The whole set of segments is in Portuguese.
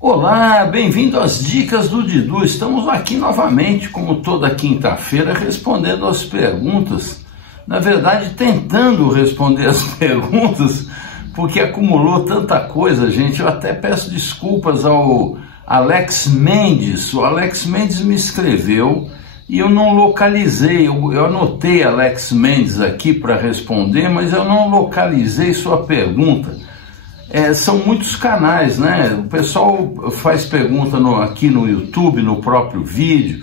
Olá, bem-vindo às Dicas do Didu. Estamos aqui novamente, como toda quinta-feira, respondendo as perguntas. Na verdade, tentando responder as perguntas, porque acumulou tanta coisa, gente. Eu até peço desculpas ao Alex Mendes. O Alex Mendes me escreveu e eu não localizei. Eu anotei Alex Mendes aqui para responder, mas eu não localizei sua pergunta. São muitos canais, né? O pessoal faz pergunta aqui no YouTube, no próprio vídeo.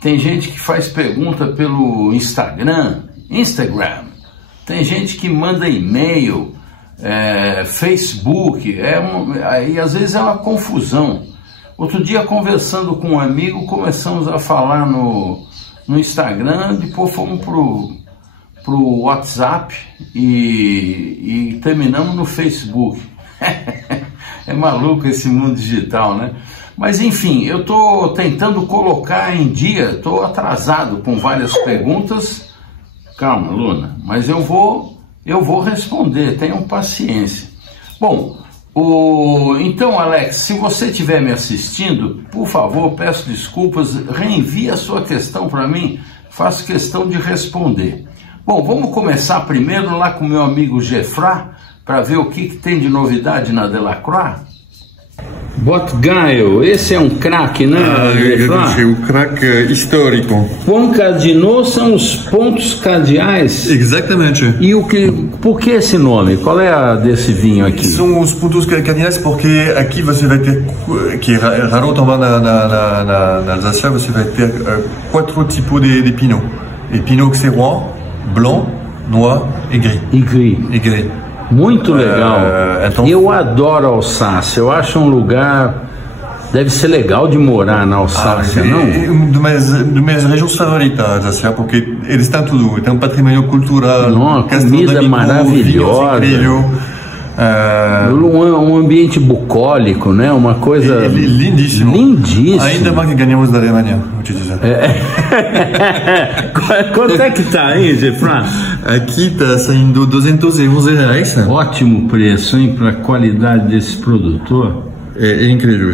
Tem gente que faz pergunta pelo Instagram. Tem gente que manda e-mail, Facebook. Aí às vezes é uma confusão. Outro dia, conversando com um amigo, começamos a falar no Instagram, depois fomos pro WhatsApp e terminamos no Facebook. É maluco esse mundo digital, né? Mas enfim, eu estou tentando colocar em dia, estou atrasado com várias perguntas. Calma, Luna, mas eu vou responder, tenham paciência. Bom, então, Alex, se você estiver me assistindo, por favor, peço desculpas, reenvie a sua questão para mim, faço questão de responder. Bom, vamos começar primeiro lá com meu amigo Gefra, para ver o que tem de novidade na Delacroix. Botgaio, esse é um craque, né? É o craque histórico. Pão cardinô são os pontos cardeais? Exatamente. E por que esse nome? Qual é a desse vinho aqui? São os pontos cardeais porque aqui você vai ter, que é raro também na Alsácia, você vai ter 4 tipos de pinot. E pinot Auxerrois, blanc, noir e gris. E gris. Muito legal. Então, eu adoro Alsácia. Eu acho um lugar. Deve ser legal de morar na Alsácia, não? É uma das minhas regiões favoritas, Alsácia, porque eles têm tudo. Tem um patrimônio cultural, comida maravilhosa. Um ambiente bucólico, né? Uma coisa lindíssimo. Lindíssimo. Ainda mais que ganhamos da Alemanha, vou te dizer. Quanto é que tá aí, Gefra? Aqui tá saindo R$211. Ótimo preço, hein, para a qualidade desse produtor. É incrível.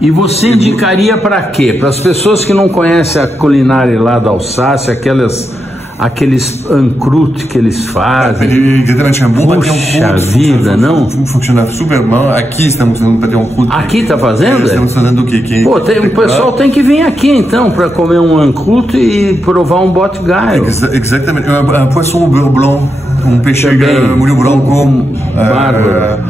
E você indicaria para quê? Para as pessoas que não conhecem a culinária lá da Alsácia, aqueles encrute que eles fazem. Exatamente, é bom bater Puxa vida, não? Funciona super bem. Aqui estamos fazendo bater encrute. Aqui está fazendo? Estamos fazendo o quê? Pô, o pessoal tem que vir aqui então para comer um encrute e provar um Botgaio. Exatamente, um poisson au beurre blanc, um peixe molho branco. Bárbaro.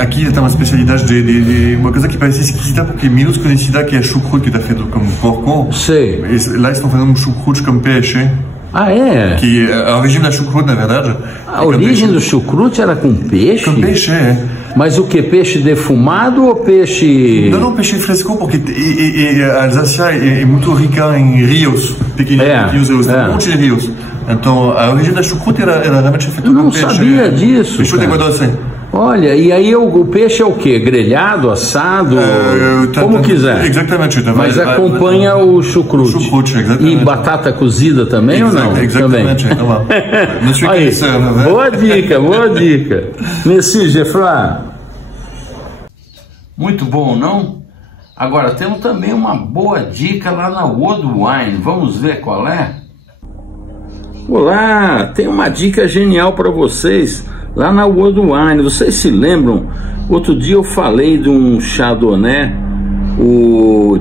Aqui tem uma especialidade de uma coisa que parece esquisita porque é menos conhecida, que é chucrute, que está feito com porco. Sei. Lá estão fazendo um chucrute com peixe. Ah, é? Que a origem da chucrute, na verdade. A origem do chucrute era com peixe? Com peixe, Mas o que? Peixe defumado ou peixe... Não, peixe fresco, porque a Alsácia é muito rica em rios, pequenos rios, tem um monte de rios. Então, a origem da chucrute era realmente feita com peixe. Eu não sabia disso, Peixe de Guadalajara. Olha, e aí o peixe é o quê? Grelhado, assado? Como quiser. Exatamente. Mas acompanha o chucrute. Exatamente. E batata cozida também ou não? Exatamente. Aí, boa dica. Merci, Gefra. Muito bom, não? Agora, temos também uma boa dica lá na World Wine. Vamos ver qual é? Olá, tem uma dica genial para vocês. Lá na World Wine, vocês se lembram? Outro dia eu falei de um Chardonnay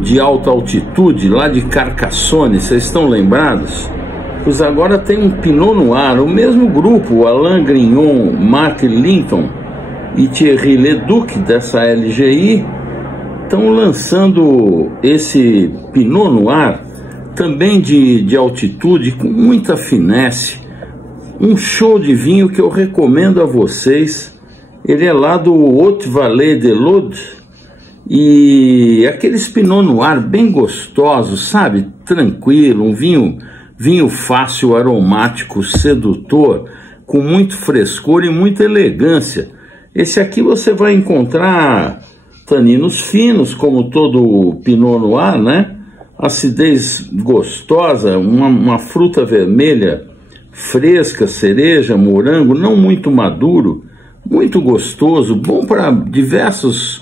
de alta altitude, lá de Carcassonne, vocês estão lembrados? Pois agora tem um Pinot Noir, o mesmo grupo, Alain Grignon, Marc Linton e Thierry Leduc, dessa LGI, estão lançando esse Pinot Noir, também de altitude, com muita finesse. Um show de vinho que eu recomendo a vocês. Ele é lá do Haute-Vallée de l'Aude. E aqueles Pinot Noir bem gostosos, sabe? Tranquilo, um vinho fácil, aromático, sedutor, com muito frescor e muita elegância. Esse aqui você vai encontrar taninos finos, como todo Pinot Noir, né? Acidez gostosa, uma fruta vermelha fresca, cereja, morango, não muito maduro, muito gostoso, bom para diversos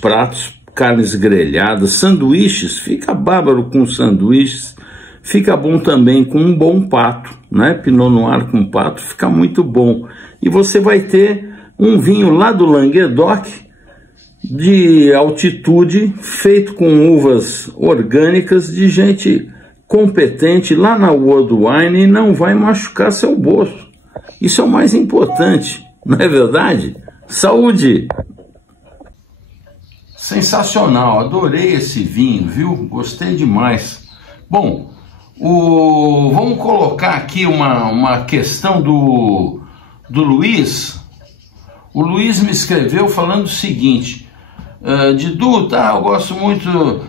pratos, carnes grelhadas, sanduíches, fica bárbaro com sanduíches, fica bom também com um bom pato, né? Pinot Noir com pato fica muito bom. E você vai ter um vinho lá do Languedoc, de altitude, feito com uvas orgânicas, de gente competente lá na World Wine, e não vai machucar seu bolso. Isso é o mais importante, não é verdade? Saúde! Sensacional, adorei esse vinho, viu? Gostei demais. Bom, vamos colocar aqui uma questão do Luiz. O Luiz me escreveu falando o seguinte: Didu, tá, eu gosto muito,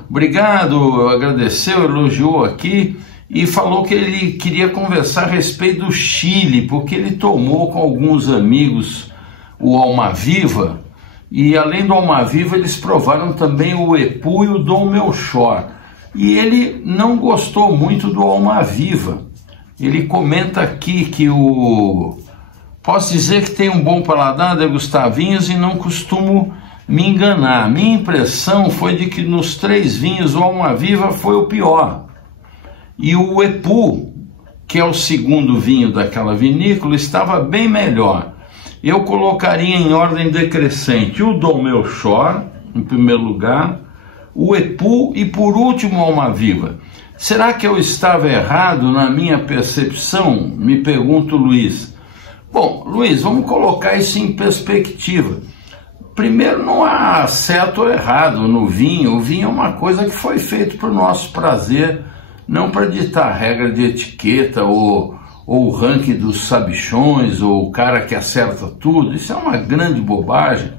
obrigado, agradeceu, elogiou aqui e falou que ele queria conversar a respeito do Chile, porque ele tomou com alguns amigos o Almaviva, e além do Almaviva eles provaram também o Epu e o Dom Melchor, e ele não gostou muito do Almaviva. Ele comenta aqui que posso dizer que tem um bom paladar, degustar vinhos e não costumo me enganar. Minha impressão foi de que nos 3 vinhos o Almaviva foi o pior. E o Epu, que é o segundo vinho daquela vinícola, estava bem melhor. Eu colocaria em ordem decrescente o Dom Melchor, em primeiro lugar, o Epu e por último o Almaviva. Será que eu estava errado na minha percepção? Me pergunta o Luiz. Bom, Luiz, vamos colocar isso em perspectiva. Primeiro, não há certo ou errado no vinho. O vinho é uma coisa que foi feita para o nosso prazer, não para ditar regra de etiqueta ou o ranking dos sabichões ou o cara que acerta tudo. Isso é uma grande bobagem.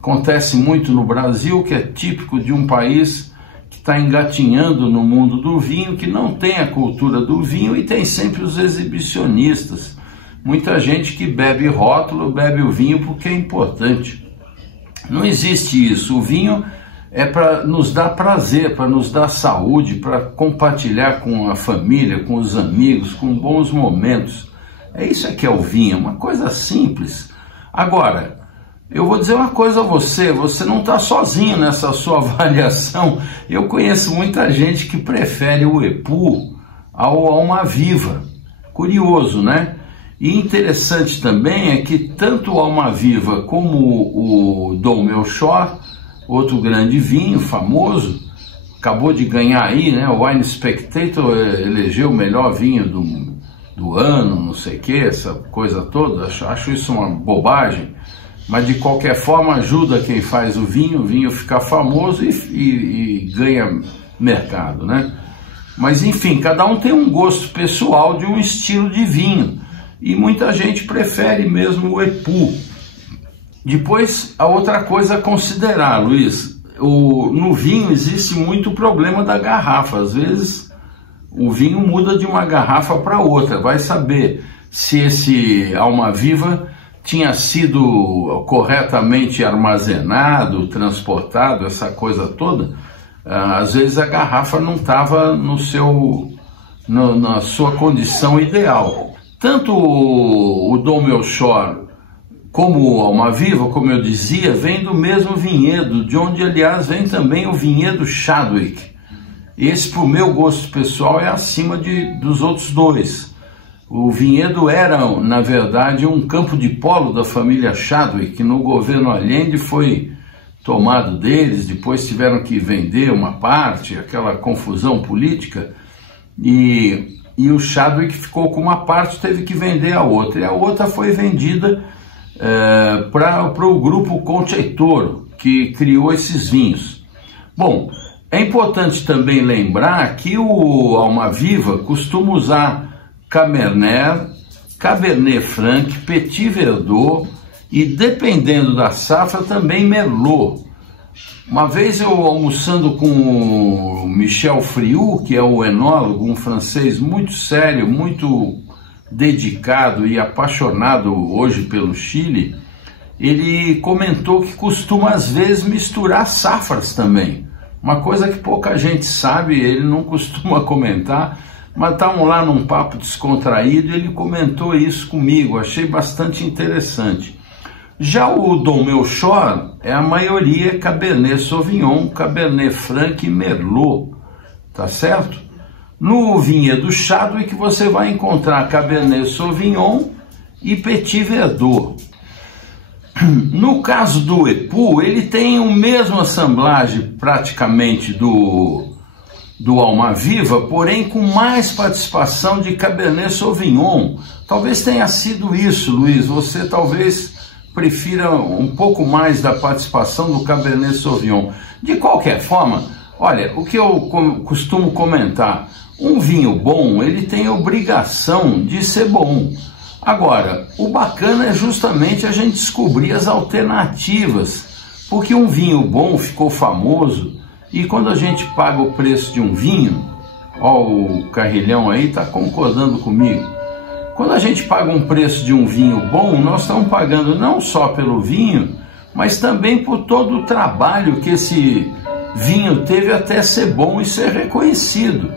Acontece muito no Brasil, que é típico de um país que está engatinhando no mundo do vinho, que não tem a cultura do vinho e tem sempre os exibicionistas. Muita gente que bebe rótulo, bebe o vinho porque é importante. Não existe isso. O vinho é para nos dar prazer, para nos dar saúde, para compartilhar com a família, com os amigos, com bons momentos. É isso que é o vinho, uma coisa simples. Agora, eu vou dizer uma coisa a você não está sozinho nessa sua avaliação. Eu conheço muita gente que prefere o Epu ao Almaviva. Curioso, né? E interessante também é que tanto o Almaviva como o Dom Melchor, outro grande vinho famoso, acabou de ganhar aí, né? O Wine Spectator elegeu o melhor vinho do ano, não sei o que, essa coisa toda. Acho isso uma bobagem, mas de qualquer forma ajuda quem faz o vinho ficar famoso e ganha mercado, né? Mas enfim, cada um tem um gosto pessoal de um estilo de vinho. E muita gente prefere mesmo o Epu. Depois, a outra coisa a considerar, Luiz, no vinho existe muito problema da garrafa. Às vezes o vinho muda de uma garrafa para outra. Vai saber se esse Almaviva tinha sido corretamente armazenado, transportado, essa coisa toda. Às vezes a garrafa não estava na sua condição ideal. Tanto o Dom Melchor como o Almaviva, como eu dizia, vem do mesmo vinhedo, de onde, aliás, vem também o vinhedo Chadwick. Esse, para o meu gosto pessoal, é acima dos outros dois. O vinhedo era, na verdade, um campo de polo da família Chadwick, que no governo Allende foi tomado deles, depois tiveram que vender uma parte, aquela confusão política, e o Chadwick ficou com uma parte, teve que vender a outra, e a outra foi vendida para o grupo Conceitoro, que criou esses vinhos. Bom, é importante também lembrar que o Almaviva costuma usar Cabernet, Cabernet Franc, Petit Verdot e, dependendo da safra, também Merlot. Uma vez eu almoçando com o Michel Friou, que é o enólogo, um francês muito sério, muito dedicado e apaixonado hoje pelo Chile, ele comentou que costuma às vezes misturar safras também. Uma coisa que pouca gente sabe, ele não costuma comentar, mas estávamos lá num papo descontraído e ele comentou isso comigo, achei bastante interessante. Já o Dom Melchior é a maioria Cabernet Sauvignon, Cabernet Franc e Merlot, tá certo? No Vinhedo Chadwick você vai encontrar Cabernet Sauvignon e Petit Verdot. No caso do Epu, ele tem o mesmo assemblagem praticamente do Almaviva, porém com mais participação de Cabernet Sauvignon. Talvez tenha sido isso, Luiz, você talvez prefira um pouco mais da participação do Cabernet Sauvignon. De qualquer forma, olha, o que eu costumo comentar, um vinho bom, ele tem a obrigação de ser bom. Agora, o bacana é justamente a gente descobrir as alternativas, porque um vinho bom ficou famoso, e quando a gente paga o preço de um vinho, ó, o Carrilhão aí está concordando comigo, quando a gente paga um preço de um vinho bom, nós estamos pagando não só pelo vinho, mas também por todo o trabalho que esse vinho teve até ser bom e ser reconhecido.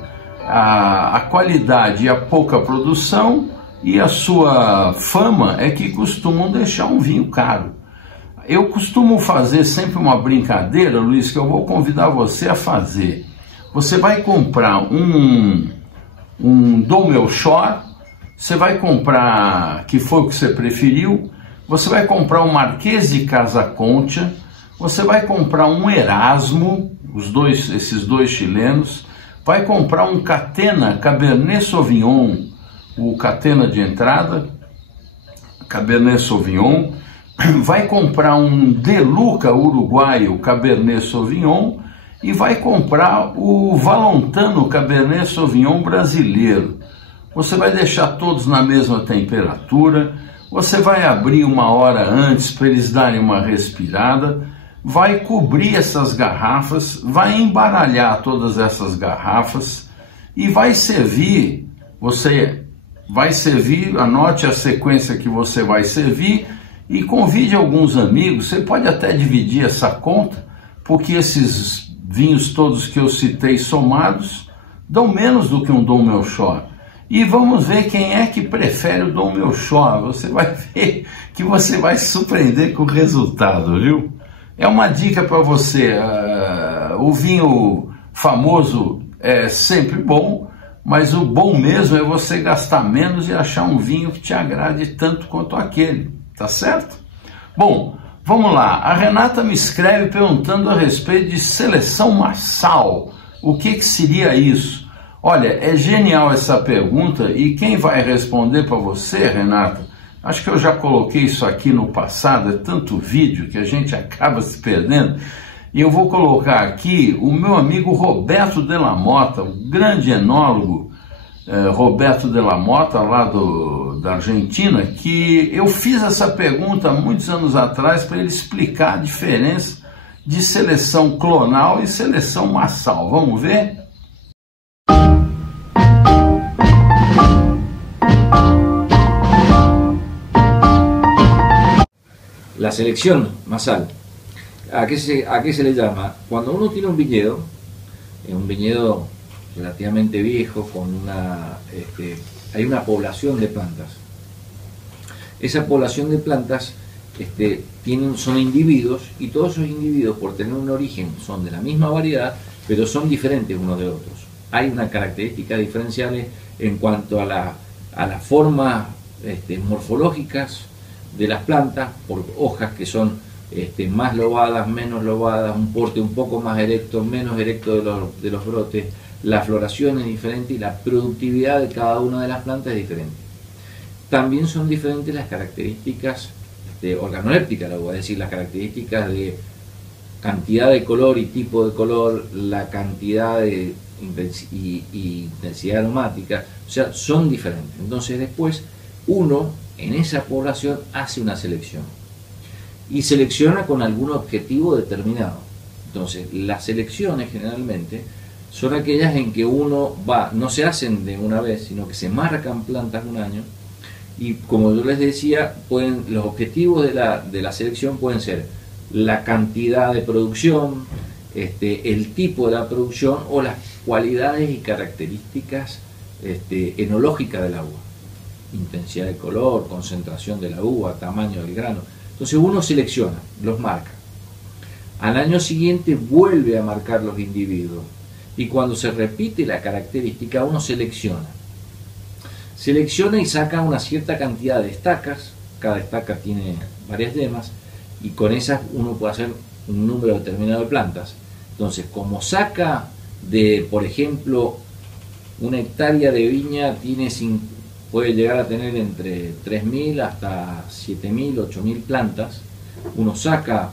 A qualidade e a pouca produção e a sua fama é que costumam deixar um vinho caro. Eu costumo fazer sempre uma brincadeira, Luiz, que eu vou convidar você a fazer. Você vai comprar um Dom Melchior, você vai comprar, que foi o que você preferiu, você vai comprar um Marquês de Casa Concha, você vai comprar um Erasmo, esses dois chilenos, vai comprar um Catena Cabernet Sauvignon, o Catena de entrada, Cabernet Sauvignon, vai comprar um De Luca uruguaio Cabernet Sauvignon e vai comprar o Valontano Cabernet Sauvignon brasileiro. Você vai deixar todos na mesma temperatura, você vai abrir 1 hora antes para eles darem uma respirada, vai cobrir essas garrafas, vai embaralhar todas essas garrafas e vai servir, anote a sequência que você vai servir e convide alguns amigos. Você pode até dividir essa conta, porque esses vinhos todos que eu citei somados dão menos do que um Dom Melchior. E vamos ver quem é que prefere o Dom Melchior. Você vai ver que você vai se surpreender com o resultado, viu? É uma dica para você. O vinho famoso é sempre bom, mas o bom mesmo é você gastar menos e achar um vinho que te agrade tanto quanto aquele, tá certo? Bom, vamos lá. A Renata me escreve perguntando a respeito de seleção Marsal. O que seria isso? Olha, é genial essa pergunta e quem vai responder para você, Renata, acho que eu já coloquei isso aqui no passado, é tanto vídeo que a gente acaba se perdendo, e eu vou colocar aqui o meu amigo Roberto de la Mota, o grande enólogo Roberto de la Mota, lá da Argentina, que eu fiz essa pergunta há muitos anos atrás para ele explicar a diferença de seleção clonal e seleção massal. Vamos ver? La selección masal, ¿a qué se le llama? Cuando uno tiene un viñedo relativamente viejo, hay una población de plantas. Esa población de plantas son individuos, y todos esos individuos, por tener un origen, son de la misma variedad, pero son diferentes unos de otros. Hay una característica diferenciales en cuanto a las formas morfológicas de las plantas, por hojas que son más lobadas, menos lobadas, un porte un poco más erecto, menos erecto de los brotes. La floración es diferente y la productividad de cada una de las plantas es diferente. También son diferentes las características organolépticas, lo voy a decir, las características de cantidad de color y tipo de color, la cantidad de intensidad aromática, o sea, son diferentes. Entonces después uno en esa población hace una selección y selecciona con algún objetivo determinado. Entonces las selecciones generalmente son aquellas en que uno no se hacen de una vez, sino que se marcan plantas un año, y como yo les decía, los objetivos de la selección pueden ser la cantidad de producción, el tipo de la producción o las cualidades y características enológica del agua. Intensidad de color, concentración de la uva, tamaño del grano. Entonces uno selecciona, los marca. Al año siguiente vuelve a marcar los individuos. Y cuando se repite la característica, uno selecciona. Selecciona y saca una cierta cantidad de estacas. Cada estaca tiene varias yemas. Y con esas uno puede hacer un número determinado de plantas. Entonces, como saca de, por ejemplo, una hectárea de viña puede llegar a tener entre 3.000 hasta 7.000, 8.000 plantas, uno saca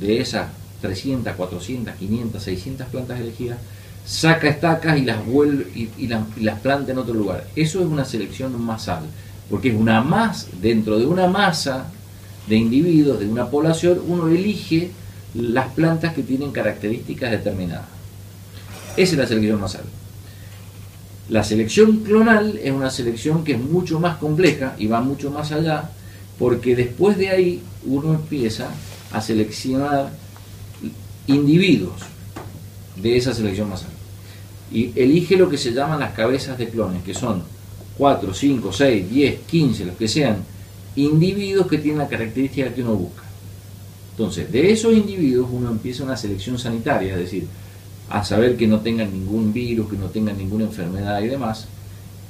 de esas 300, 400, 500, 600 plantas elegidas, saca estacas y las vuelve y las planta en otro lugar. Eso es una selección masal, porque es una masa, dentro de una masa de individuos, de una población, uno elige las plantas que tienen características determinadas. Esa es la selección masal. La selección clonal es una selección que es mucho más compleja y va mucho más allá, porque después de ahí uno empieza a seleccionar individuos de esa selección masal y elige lo que se llaman las cabezas de clones, que son 4, 5, 6, 10, 15, los que sean individuos que tienen la característica que uno busca. Entonces, de esos individuos uno empieza una selección sanitaria, es decir, a saber que no tengan ningún virus, que no tengan ninguna enfermedad y demás.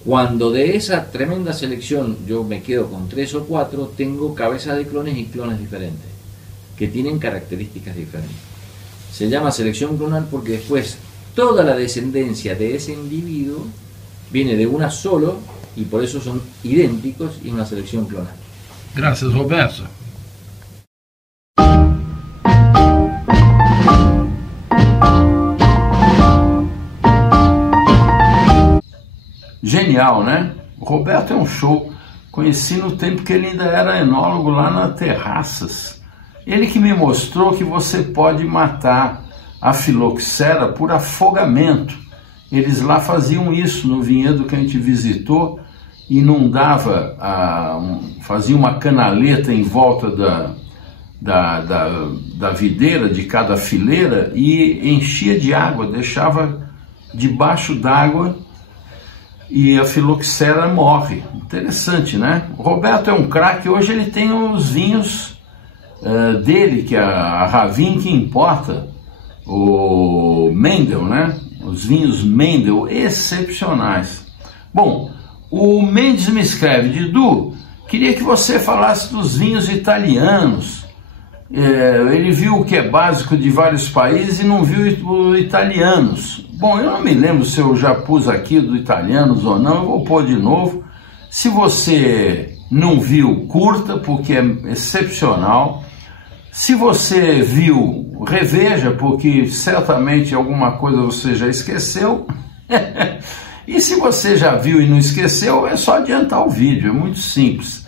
Cuando de esa tremenda selección yo me quedo con 3 o 4, tengo cabezas de clones y clones diferentes, que tienen características diferentes. Se llama selección clonal porque después toda la descendencia de ese individuo viene de una solo y por eso son idénticos y una selección clonal. Gracias, Roberto. Genial, né? O Roberto é um show. Conheci no tempo que ele ainda era enólogo lá na Terraças. Ele que me mostrou que você pode matar a filoxera por afogamento. Eles lá faziam isso no vinhedo que a gente visitou, inundava, fazia uma canaleta em volta da videira de cada fileira e enchia de água, deixava debaixo d'água e a filoxera morre. Interessante, né? O Roberto é um craque. Hoje ele tem os vinhos dele, que a Ravin que importa, o Mendel, né? Os vinhos Mendel, excepcionais. Bom, o Mendes me escreve: Didu, queria que você falasse dos vinhos italianos. Ele viu o que é básico de vários países e não viu os italianos. Bom, eu não me lembro se eu já pus aqui do italianos ou não, eu vou pôr de novo. Se você não viu, curta, porque é excepcional. Se você viu, reveja, porque certamente alguma coisa você já esqueceu. E se você já viu e não esqueceu, é só adiantar o vídeo, é muito simples.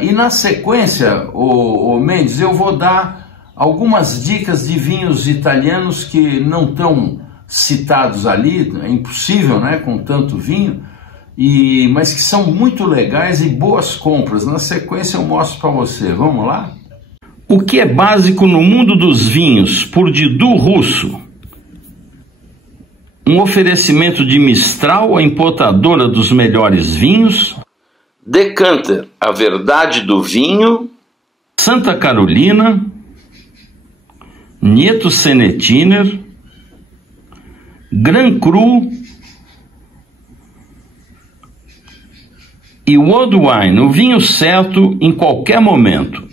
E na sequência, o Mendes, eu vou dar algumas dicas de vinhos italianos que não estão citados ali, é impossível, né, com tanto vinho, mas que são muito legais e boas compras. Na sequência eu mostro para você, vamos lá? O que é básico no mundo dos vinhos, por Didu Russo. Um oferecimento de Mistral, a importadora dos melhores vinhos. Decanter, a verdade do vinho. Santa Carolina. Nieto Senetiner. Gran Cru. E World Wine, o vinho certo em qualquer momento.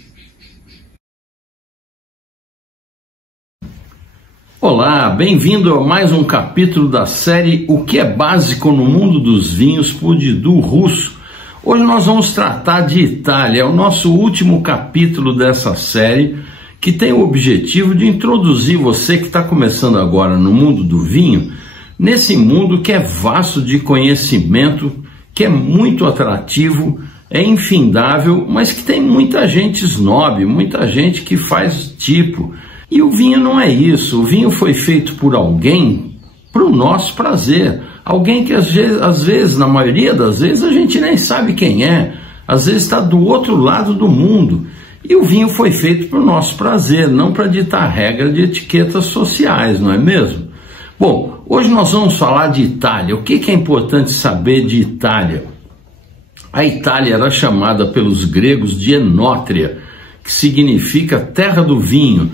Olá, bem-vindo a mais um capítulo da série O que é básico no mundo dos vinhos, por Didu Russo. Hoje nós vamos tratar de Itália, é o nosso último capítulo dessa série, que tem o objetivo de introduzir você que está começando agora no mundo do vinho, nesse mundo que é vasto de conhecimento, que é muito atrativo, é infindável, mas que tem muita gente snob, muita gente que faz tipo. E o vinho não é isso. O vinho foi feito por alguém para o nosso prazer. Alguém que às vezes, na maioria das vezes, a gente nem sabe quem é. Às vezes está do outro lado do mundo. E o vinho foi feito para o nosso prazer, não para ditar regra de etiquetas sociais, não é mesmo? Bom, Hoje nós vamos falar de Itália. O que é importante saber de Itália? A Itália era chamada pelos gregos de Enótria, que significa terra do vinho.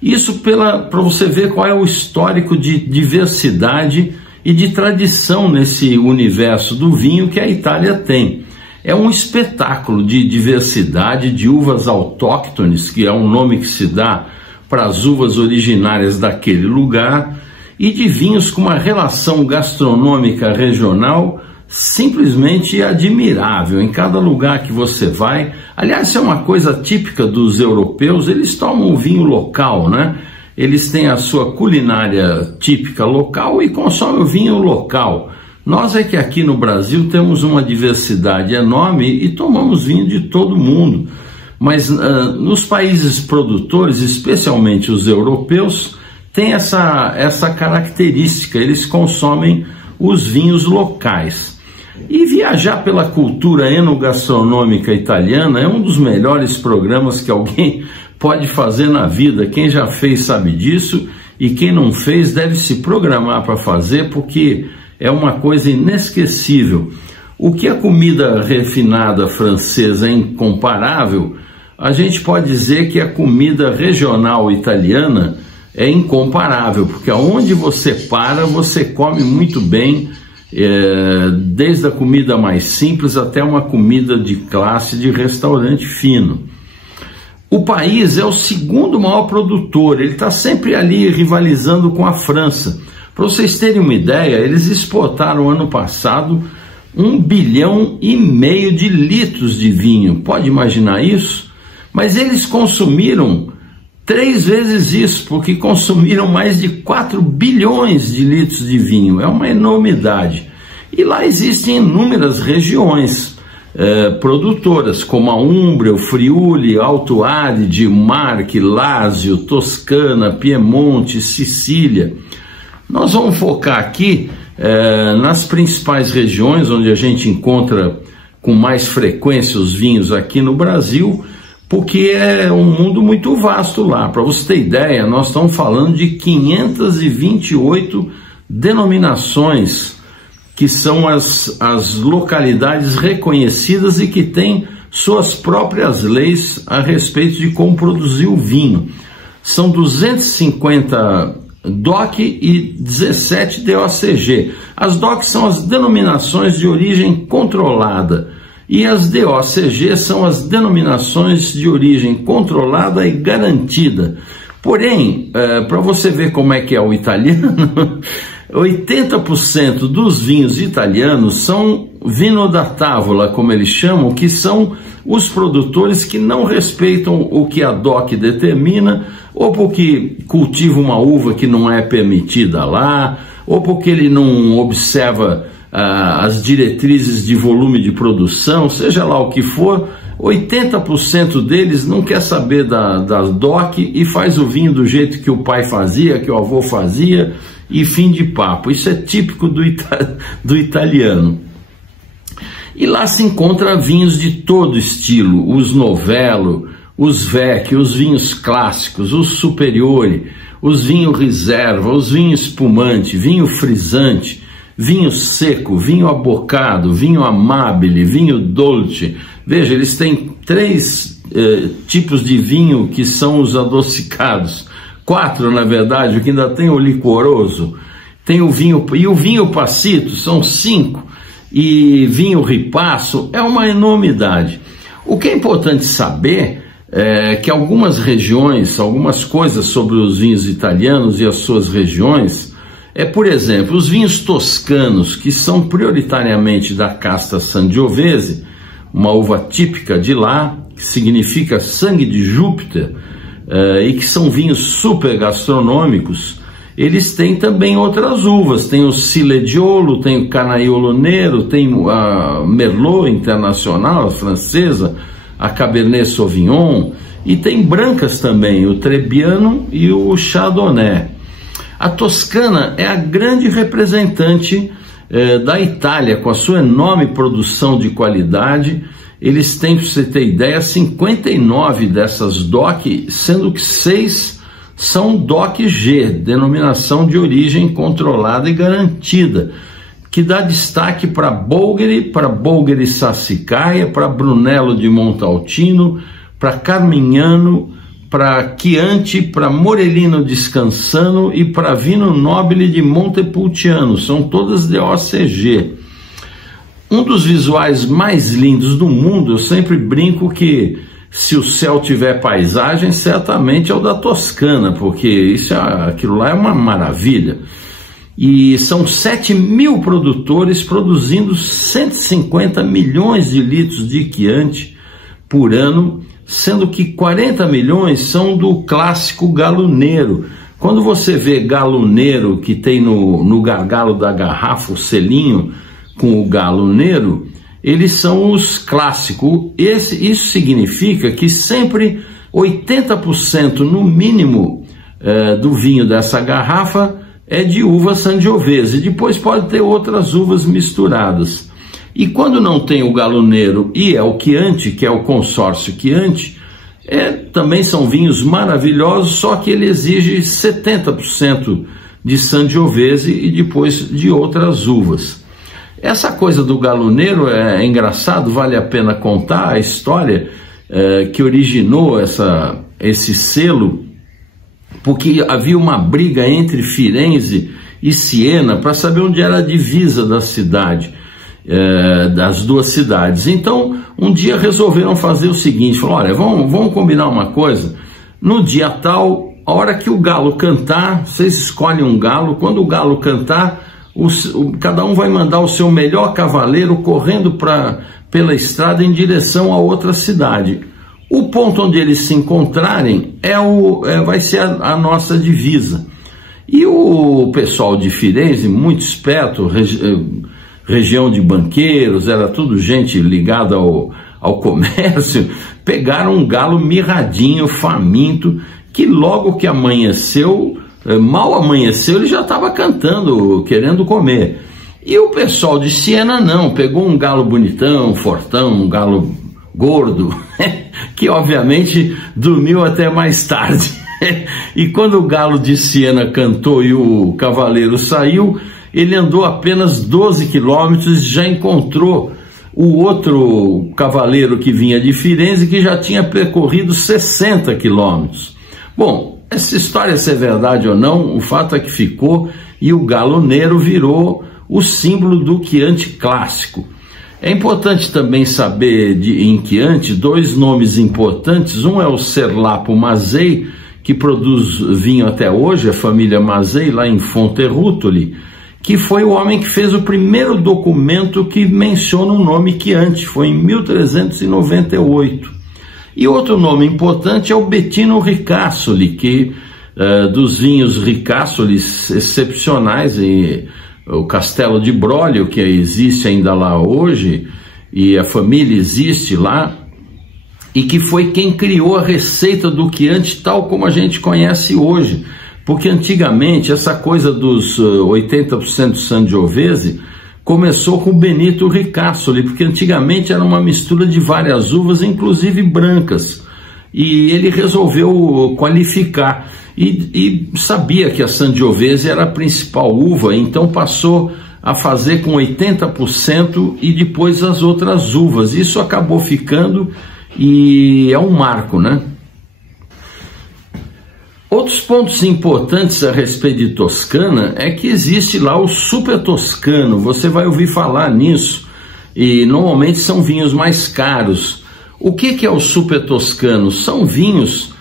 Isso para você ver qual é o histórico de diversidade e de tradição nesse universo do vinho que a Itália tem. É um espetáculo de diversidade de uvas autóctones, que é um nome que se dá para as uvas originárias daquele lugar, e de vinhos com uma relação gastronômica regional simplesmente admirável. Em cada lugar que você vai, aliás, isso é uma coisa típica dos europeus, eles tomam o vinho local, né? Eles têm a sua culinária típica local e consomem o vinho local. Nós é que aqui no Brasil temos uma diversidade enorme e tomamos vinho de todo mundo. Mas nos países produtores, especialmente os europeus, tem essa característica, eles consomem os vinhos locais. E viajar pela cultura enogastronômica italiana é um dos melhores programas que alguém pode fazer na vida. Quem já fez sabe disso, e quem não fez deve se programar para fazer, porque é uma coisa inesquecível. O que a comida refinada francesa é incomparável, a gente pode dizer que a comida regional italiana é incomparável, porque aonde você para, você come muito bem, desde a comida mais simples até uma comida de classe de restaurante fino. O país é o segundo maior produtor, ele está sempre ali rivalizando com a França. Para vocês terem uma ideia, eles exportaram ano passado 1,5 bilhão de litros de vinho. Pode imaginar isso? Mas eles consumiram 3 vezes isso, porque consumiram mais de 4 bilhões de litros de vinho. É uma enormidade. E lá existem inúmeras regiões produtoras, como a Úmbria, o Friuli, Alto Adige, Marche, Lácio, Toscana, Piemonte, Sicília. Nós vamos focar aqui nas principais regiões onde a gente encontra com mais frequência os vinhos aqui no Brasil, porque é um mundo muito vasto lá. Para você ter ideia, nós estamos falando de 528 denominações, que são as localidades reconhecidas e que têm suas próprias leis a respeito de como produzir o vinho. São 250 DOC e 17 DOCG. As DOC são as denominações de origem controlada e as DOCG são as denominações de origem controlada e garantida. Porém, para você ver como é que é o italiano, 80% dos vinhos italianos são vino da tavola, como eles chamam, que são os produtores que não respeitam o que a DOC determina, ou porque cultiva uma uva que não é permitida lá, ou porque ele não observa as diretrizes de volume de produção, seja lá o que for. 80% deles não quer saber da DOC e faz o vinho do jeito que o pai fazia, que o avô fazia, e fim de papo. Isso é típico do italiano. E lá se encontra vinhos de todo estilo, os Novello, os Vecchi, os vinhos clássicos, os Superiori, os vinhos Riserva, os vinhos espumante, vinho frisante, vinho seco, vinho abocado, vinho amabile, vinho dolce. Veja, eles têm 3 tipos de vinho que são os adocicados. 4, na verdade, porque ainda tem o licoroso, tem o vinho, e o vinho passito, são 5, e vinho ripasso é uma enormidade. O que é importante saber é que algumas regiões, algumas coisas sobre os vinhos italianos e as suas regiões, por exemplo, os vinhos toscanos, que são prioritariamente da casta Sangiovese, uma uva típica de lá, que significa sangue de Júpiter, e que são vinhos super gastronômicos. Eles têm também outras uvas, tem o Cilediolo, tem o Canaiolo Nero, tem a Merlot Internacional, a francesa, a Cabernet Sauvignon, e tem brancas também, o Trebbiano e o Chardonnay. A Toscana é a grande representante da Itália, com a sua enorme produção de qualidade. Eles têm, para você ter ideia, 59 dessas DOC, sendo que 6 são DOC G, denominação de origem controlada e garantida, que dá destaque para Bulgari Sassicaia, para Brunello de Montalcino, para Carmignano, para Chianti, para Morellino Descansano e para Vino Nobile de Montepulciano, são todas DOCG. Um dos visuais mais lindos do mundo, eu sempre brinco que se o céu tiver paisagem, certamente é o da Toscana, porque aquilo lá é uma maravilha. E são 7.000 produtores produzindo 150 milhões de litros de Chianti por ano, sendo que 40 milhões são do clássico Galo-Nero. Quando você vê Galo-Nero, que tem no gargalo da garrafa o selinho com o Galo-Nero, eles são os clássicos. Isso significa que sempre 80% no mínimo do vinho dessa garrafa é de uva Sangiovese, depois pode ter outras uvas misturadas. E quando não tem o Galo-Nero e é o Chianti, que é o consórcio Chianti, também são vinhos maravilhosos, só que ele exige 70% de Sangiovese e depois de outras uvas. Essa coisa do Galo-Nero é engraçado, vale a pena contar a história que originou esse selo, porque havia uma briga entre Firenze e Siena para saber onde era a divisa da cidade, das duas cidades. Então, um dia resolveram fazer o seguinte, falaram, olha, vamos combinar uma coisa, no dia tal, a hora que o galo cantar, vocês escolhem um galo, quando o galo cantar, cada um vai mandar o seu melhor cavaleiro correndo pela estrada em direção a outra cidade. O ponto onde eles se encontrarem vai ser a nossa divisa. E o pessoal de Firenze, muito esperto, região de banqueiros, era tudo gente ligada ao comércio, pegaram um galo mirradinho, faminto, que logo que amanheceu, mal amanheceu, ele já estava cantando, querendo comer. E o pessoal de Siena não, pegou um galo bonitão, fortão, um galo gordo, que obviamente dormiu até mais tarde. E quando o galo de Siena cantou e o cavaleiro saiu, ele andou apenas 12 quilômetros e já encontrou o outro cavaleiro que vinha de Firenze, que já tinha percorrido 60 quilômetros. Bom, essa história, se é verdade ou não, o fato é que ficou, e o Galo-Nero virou o símbolo do Chianti clássico. É importante também saber em Chianti dois nomes importantes. Um é o Serlapo Masei, que produz vinho até hoje, a família Masei, lá em Fonterrutoli, que foi o homem que fez o primeiro documento que menciona o nome Chianti, foi em 1398. E outro nome importante é o Bettino Ricasoli, que dos vinhos Ricasoli excepcionais, e o Castelo de Broglio, que existe ainda lá hoje, e a família existe lá, e que foi quem criou a receita do Chianti tal como a gente conhece hoje. Porque antigamente essa coisa dos 80% Sangiovese começou com Benito Ricasoli, porque antigamente era uma mistura de várias uvas, inclusive brancas, e ele resolveu qualificar, e sabia que a Sangiovese era a principal uva, então passou a fazer com 80% e depois as outras uvas. Isso acabou ficando, e é um marco, né? Outros pontos importantes a respeito de Toscana é que existe lá o Super Toscano, você vai ouvir falar nisso, e normalmente são vinhos mais caros. O que é o Super Toscano? São vinhos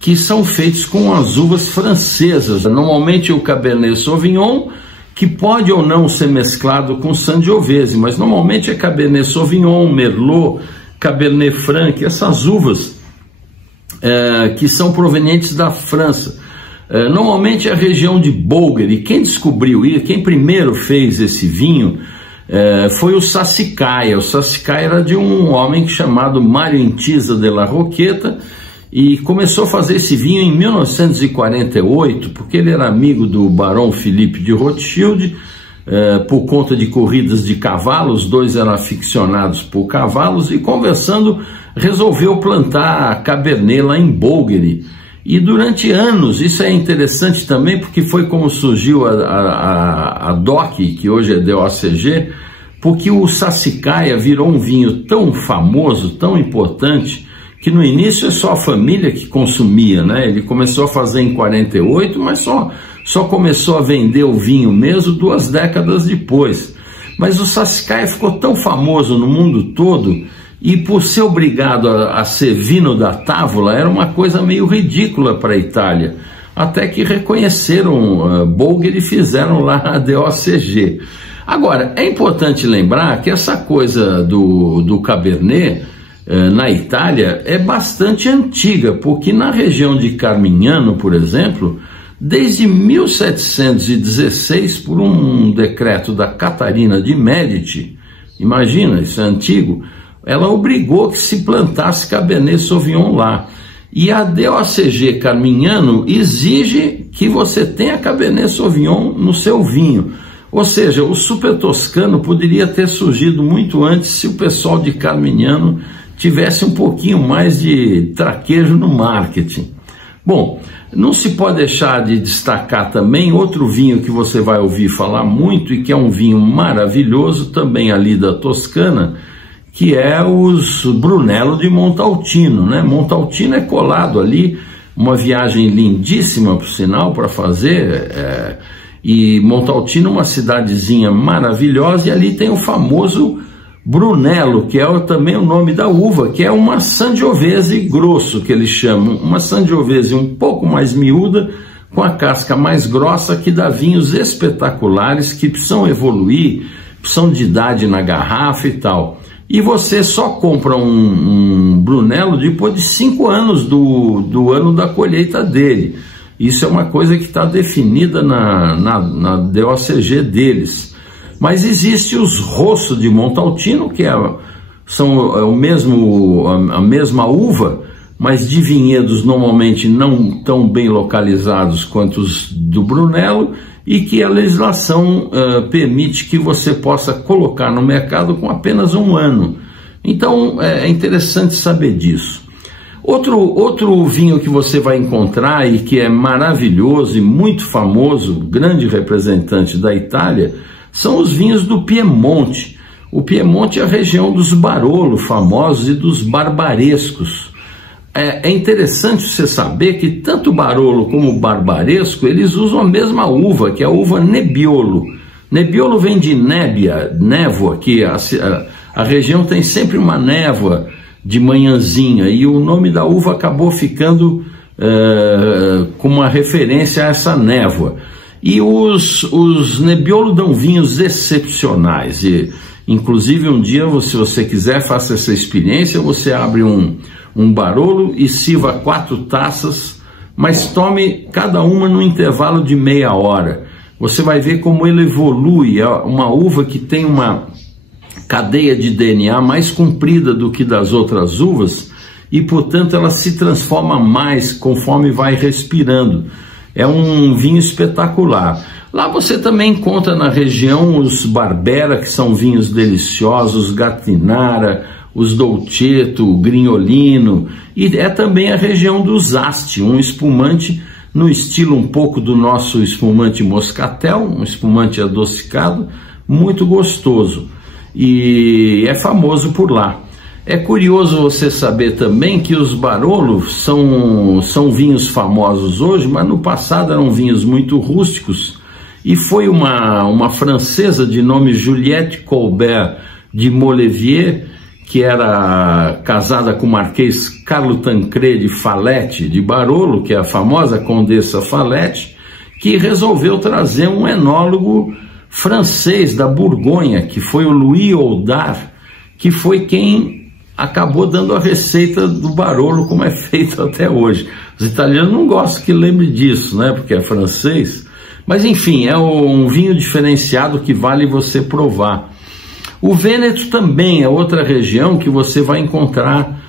que são feitos com as uvas francesas, normalmente o Cabernet Sauvignon, que pode ou não ser mesclado com Sangiovese, mas normalmente é Cabernet Sauvignon, Merlot, Cabernet Franc, essas uvas que são provenientes da França. Normalmente é a região de Bulgari. Quem descobriu isso, quem primeiro fez esse vinho foi o Sassicaia. O Sassicaia era de um homem chamado Mario Intisa della Rocchetta, e começou a fazer esse vinho em 1948, porque ele era amigo do Barão Philippe de Rothschild, por conta de corridas de cavalos. Os dois eram aficionados por cavalos, e conversando resolveu plantar Cabernet lá em Bulgari. E durante anos, isso é interessante também, porque foi como surgiu a DOC, que hoje é DOCG, porque o Sassicaia virou um vinho tão famoso, tão importante, que no início é só a família que consumia, né? Ele começou a fazer em 48, mas só começou a vender o vinho mesmo 2 décadas depois. Mas o Sassicaia ficou tão famoso no mundo todo, e por ser obrigado a ser vino da távola, era uma coisa meio ridícula para a Itália. Até que reconheceram Bolgheri e fizeram lá a DOCG. Agora, é importante lembrar que essa coisa do Cabernet na Itália é bastante antiga, porque na região de Carmignano, por exemplo, desde 1716, por um decreto da Catarina de Médici, imagina, isso é antigo, ela obrigou que se plantasse Cabernet Sauvignon lá. E a DOCG Carmignano exige que você tenha Cabernet Sauvignon no seu vinho. Ou seja, o super toscano poderia ter surgido muito antes se o pessoal de Carmignano tivesse um pouquinho mais de traquejo no marketing. Bom, não se pode deixar de destacar também outro vinho que você vai ouvir falar muito e que é um vinho maravilhoso também ali da Toscana, que é os Brunello de Montalcino, né? Montalcino é colado ali, uma viagem lindíssima, por sinal, para fazer, e Montalcino é uma cidadezinha maravilhosa, e ali tem o famoso Brunello, que é também o nome da uva, que é uma Sangiovese grosso, que eles chamam, uma Sangiovese um pouco mais miúda, com a casca mais grossa, que dá vinhos espetaculares, que precisam evoluir, precisam de idade na garrafa e tal. E você só compra um Brunello depois de 5 anos do ano da colheita dele. Isso é uma coisa que está definida na DOCG deles. Mas existe os Rosso de Montalcino, que são a mesma uva, mas de vinhedos normalmente não tão bem localizados quanto os do Brunello, e que a legislação permite que você possa colocar no mercado com apenas 1 ano. Então é interessante saber disso. Outro vinho que você vai encontrar e que é maravilhoso e muito famoso, grande representante da Itália, são os vinhos do Piemonte. O Piemonte é a região dos Barolo famosos e dos Barbarescos. É interessante você saber que tanto o Barolo como o Barbaresco, eles usam a mesma uva, que é a uva Nebbiolo. Nebbiolo vem de nébia, névoa, que a região tem sempre uma névoa de manhãzinha, e o nome da uva acabou ficando com uma referência a essa névoa. E os Nebbiolo dão vinhos excepcionais, e inclusive um dia, se você quiser, faça essa experiência, você abre um Barolo e sirva 4 taças, mas tome cada uma no intervalo de meia hora. Você vai ver como ele evolui, é uma uva que tem uma cadeia de DNA mais comprida do que das outras uvas, e portanto ela se transforma mais conforme vai respirando. É um vinho espetacular. Lá você também encontra na região os Barbera, que são vinhos deliciosos, Gattinara, os Dolcetto, o Grignolino, e é também a região dos Asti, um espumante no estilo um pouco do nosso espumante Moscatel, um espumante adocicado, muito gostoso, e é famoso por lá. É curioso você saber também que os Barolo são vinhos famosos hoje, mas no passado eram vinhos muito rústicos, e foi uma francesa de nome Juliette Colbert de Molevier, que era casada com o Marquês Carlo Tancredi Faletti de Barolo, que é a famosa Condessa Faletti, que resolveu trazer um enólogo francês da Borgonha, que foi o Louis Oudard, que foi quem acabou dando a receita do Barolo como é feito até hoje. Os italianos não gostam que lembre disso, né, porque é francês, mas enfim, é um vinho diferenciado que vale você provar. O Vêneto também é outra região que você vai encontrar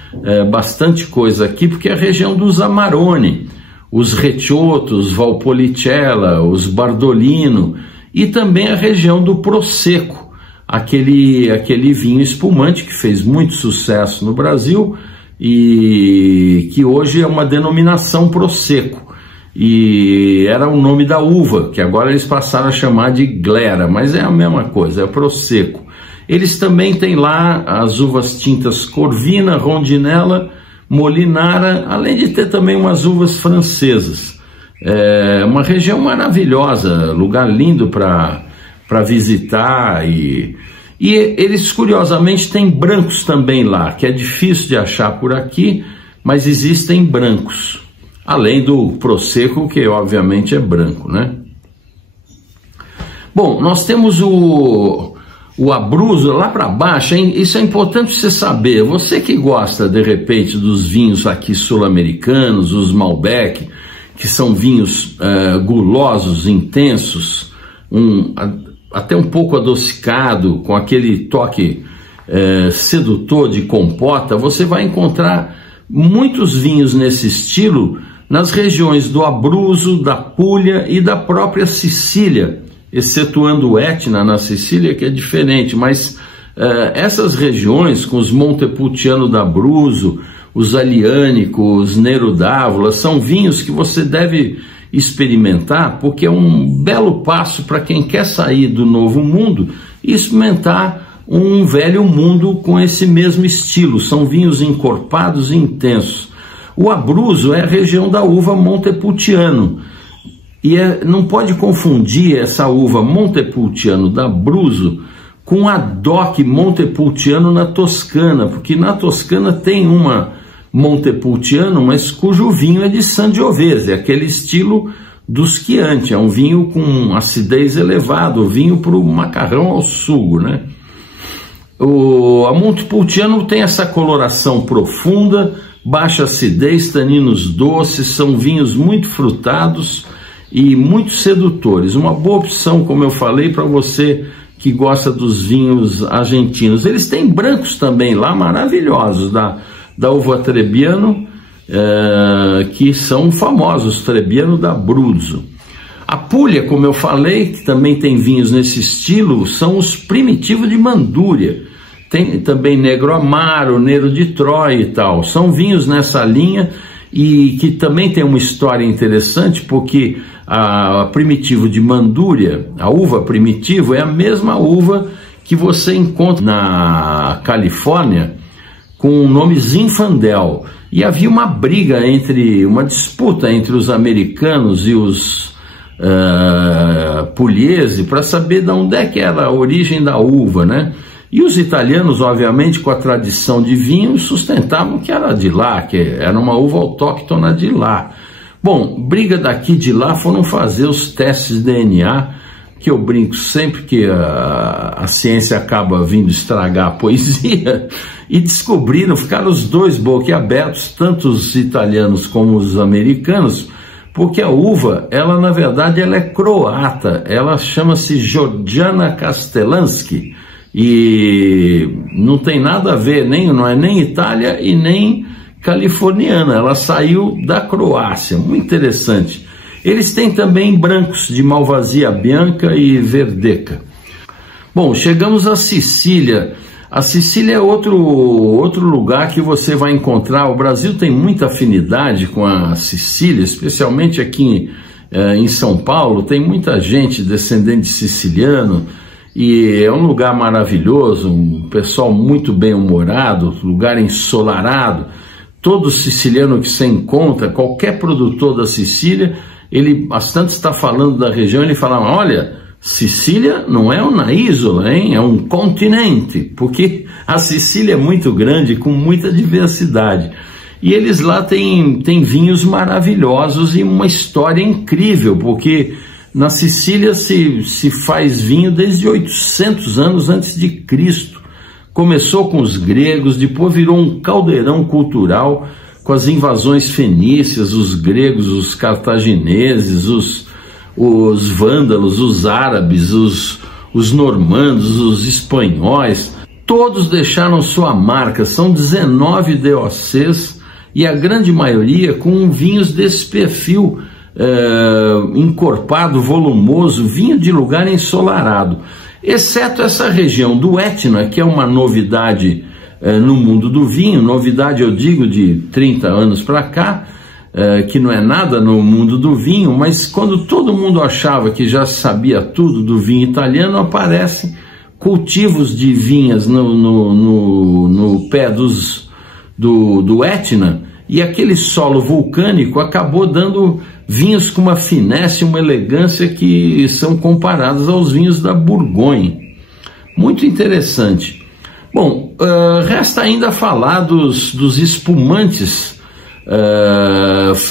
bastante coisa aqui, porque é a região dos Amarone, os Recioto, os Valpolicella, os Bardolino, e também a região do Prosecco, aquele vinho espumante que fez muito sucesso no Brasil e que hoje é uma denominação Prosecco, e era o nome da uva, que agora eles passaram a chamar de Glera, mas é a mesma coisa, é Prosecco. Eles também têm lá as uvas tintas Corvina, Rondinella, Molinara, além de ter também umas uvas francesas. É uma região maravilhosa, lugar lindo para visitar, e eles curiosamente têm brancos também lá, que é difícil de achar por aqui, mas existem brancos, além do Prosecco, que obviamente é branco, né? Bom, nós temos o Abruzzo lá para baixo, hein? Isso é importante você saber. Você que gosta de repente dos vinhos aqui sul-americanos, os Malbec, que são vinhos gulosos, intensos, até um pouco adocicado, com aquele toque sedutor de compota, você vai encontrar muitos vinhos nesse estilo nas regiões do Abruzzo, da Puglia e da própria Sicília, excetuando o Etna na Sicília, que é diferente, mas essas regiões, com os Montepulciano d'Abruzzo, os Aglianico, os Nero d'Avola, são vinhos que você deve experimentar, porque é um belo passo para quem quer sair do novo mundo e experimentar um velho mundo com esse mesmo estilo. São vinhos encorpados e intensos. O Abruzzo é a região da uva Montepulciano, e não pode confundir essa uva Montepulciano d'Abruzzo com a DOC Montepulciano na Toscana, porque na Toscana tem uma Montepulciano, mas cujo vinho é de Sangiovese, aquele estilo do Chianti, é um vinho com acidez elevada, o vinho para o macarrão ao sugo, né? A Montepulciano tem essa coloração profunda, baixa acidez, taninos doces, são vinhos muito frutados e muito sedutores. Uma boa opção, como eu falei, para você que gosta dos vinhos argentinos. Eles têm brancos também lá, maravilhosos, da uva Trebbiano, que são famosos, Trebbiano d'Abruzzo. A Puglia, como eu falei, que também tem vinhos nesse estilo, são os primitivos de Manduria. Tem também Negro Amaro, Nero di Troia e tal. São vinhos nessa linha e que também tem uma história interessante, porque a Primitivo de Manduria, a uva Primitivo, é a mesma uva que você encontra na Califórnia com o nome Zinfandel. E havia uma briga, uma disputa entre os americanos e os pugliesi para saber de onde é que era a origem da uva, né? E os italianos, obviamente, com a tradição de vinho, sustentavam que era de lá, que era uma uva autóctona de lá. Bom, briga daqui de lá, foram fazer os testes de DNA, que eu brinco sempre que a ciência acaba vindo estragar a poesia, e descobriram, ficaram os dois boquiabertos, tanto os italianos como os americanos, porque a uva, ela na verdade ela é croata, ela chama-se Georgiana Castellansky, e não tem nada a ver, não é nem Itália e nem californiana, ela saiu da Croácia, muito interessante. Eles têm também brancos de Malvasia Bianca e Verdeca. Bom, chegamos à Sicília. A Sicília é outro lugar que você vai encontrar. O Brasil tem muita afinidade com a Sicília, especialmente aqui em São Paulo. Tem muita gente descendente siciliano e é um lugar maravilhoso, um pessoal muito bem-humorado, lugar ensolarado. Todo siciliano que você encontra, qualquer produtor da Sicília, ele bastante está falando da região, ele fala, olha, Sicília não é uma isla, hein? É um continente, porque a Sicília é muito grande, com muita diversidade. E eles lá têm vinhos maravilhosos e uma história incrível, porque na Sicília se faz vinho desde 800 anos antes de Cristo. Começou com os gregos, depois virou um caldeirão cultural com as invasões fenícias, os gregos, os cartagineses, os vândalos, os árabes, os normandos, os espanhóis. Todos deixaram sua marca, são 19 DOCs e a grande maioria com vinhos desse perfil encorpado, volumoso, vinho de lugar ensolarado. Exceto essa região do Etna, que é uma novidade no mundo do vinho, novidade eu digo de 30 anos para cá, que não é nada no mundo do vinho, mas quando todo mundo achava que já sabia tudo do vinho italiano, aparecem cultivos de vinhas no pé do Etna, e aquele solo vulcânico acabou dando vinhos com uma finesse, uma elegância que são comparados aos vinhos da Borgonha. Muito interessante. Bom, resta ainda falar dos espumantes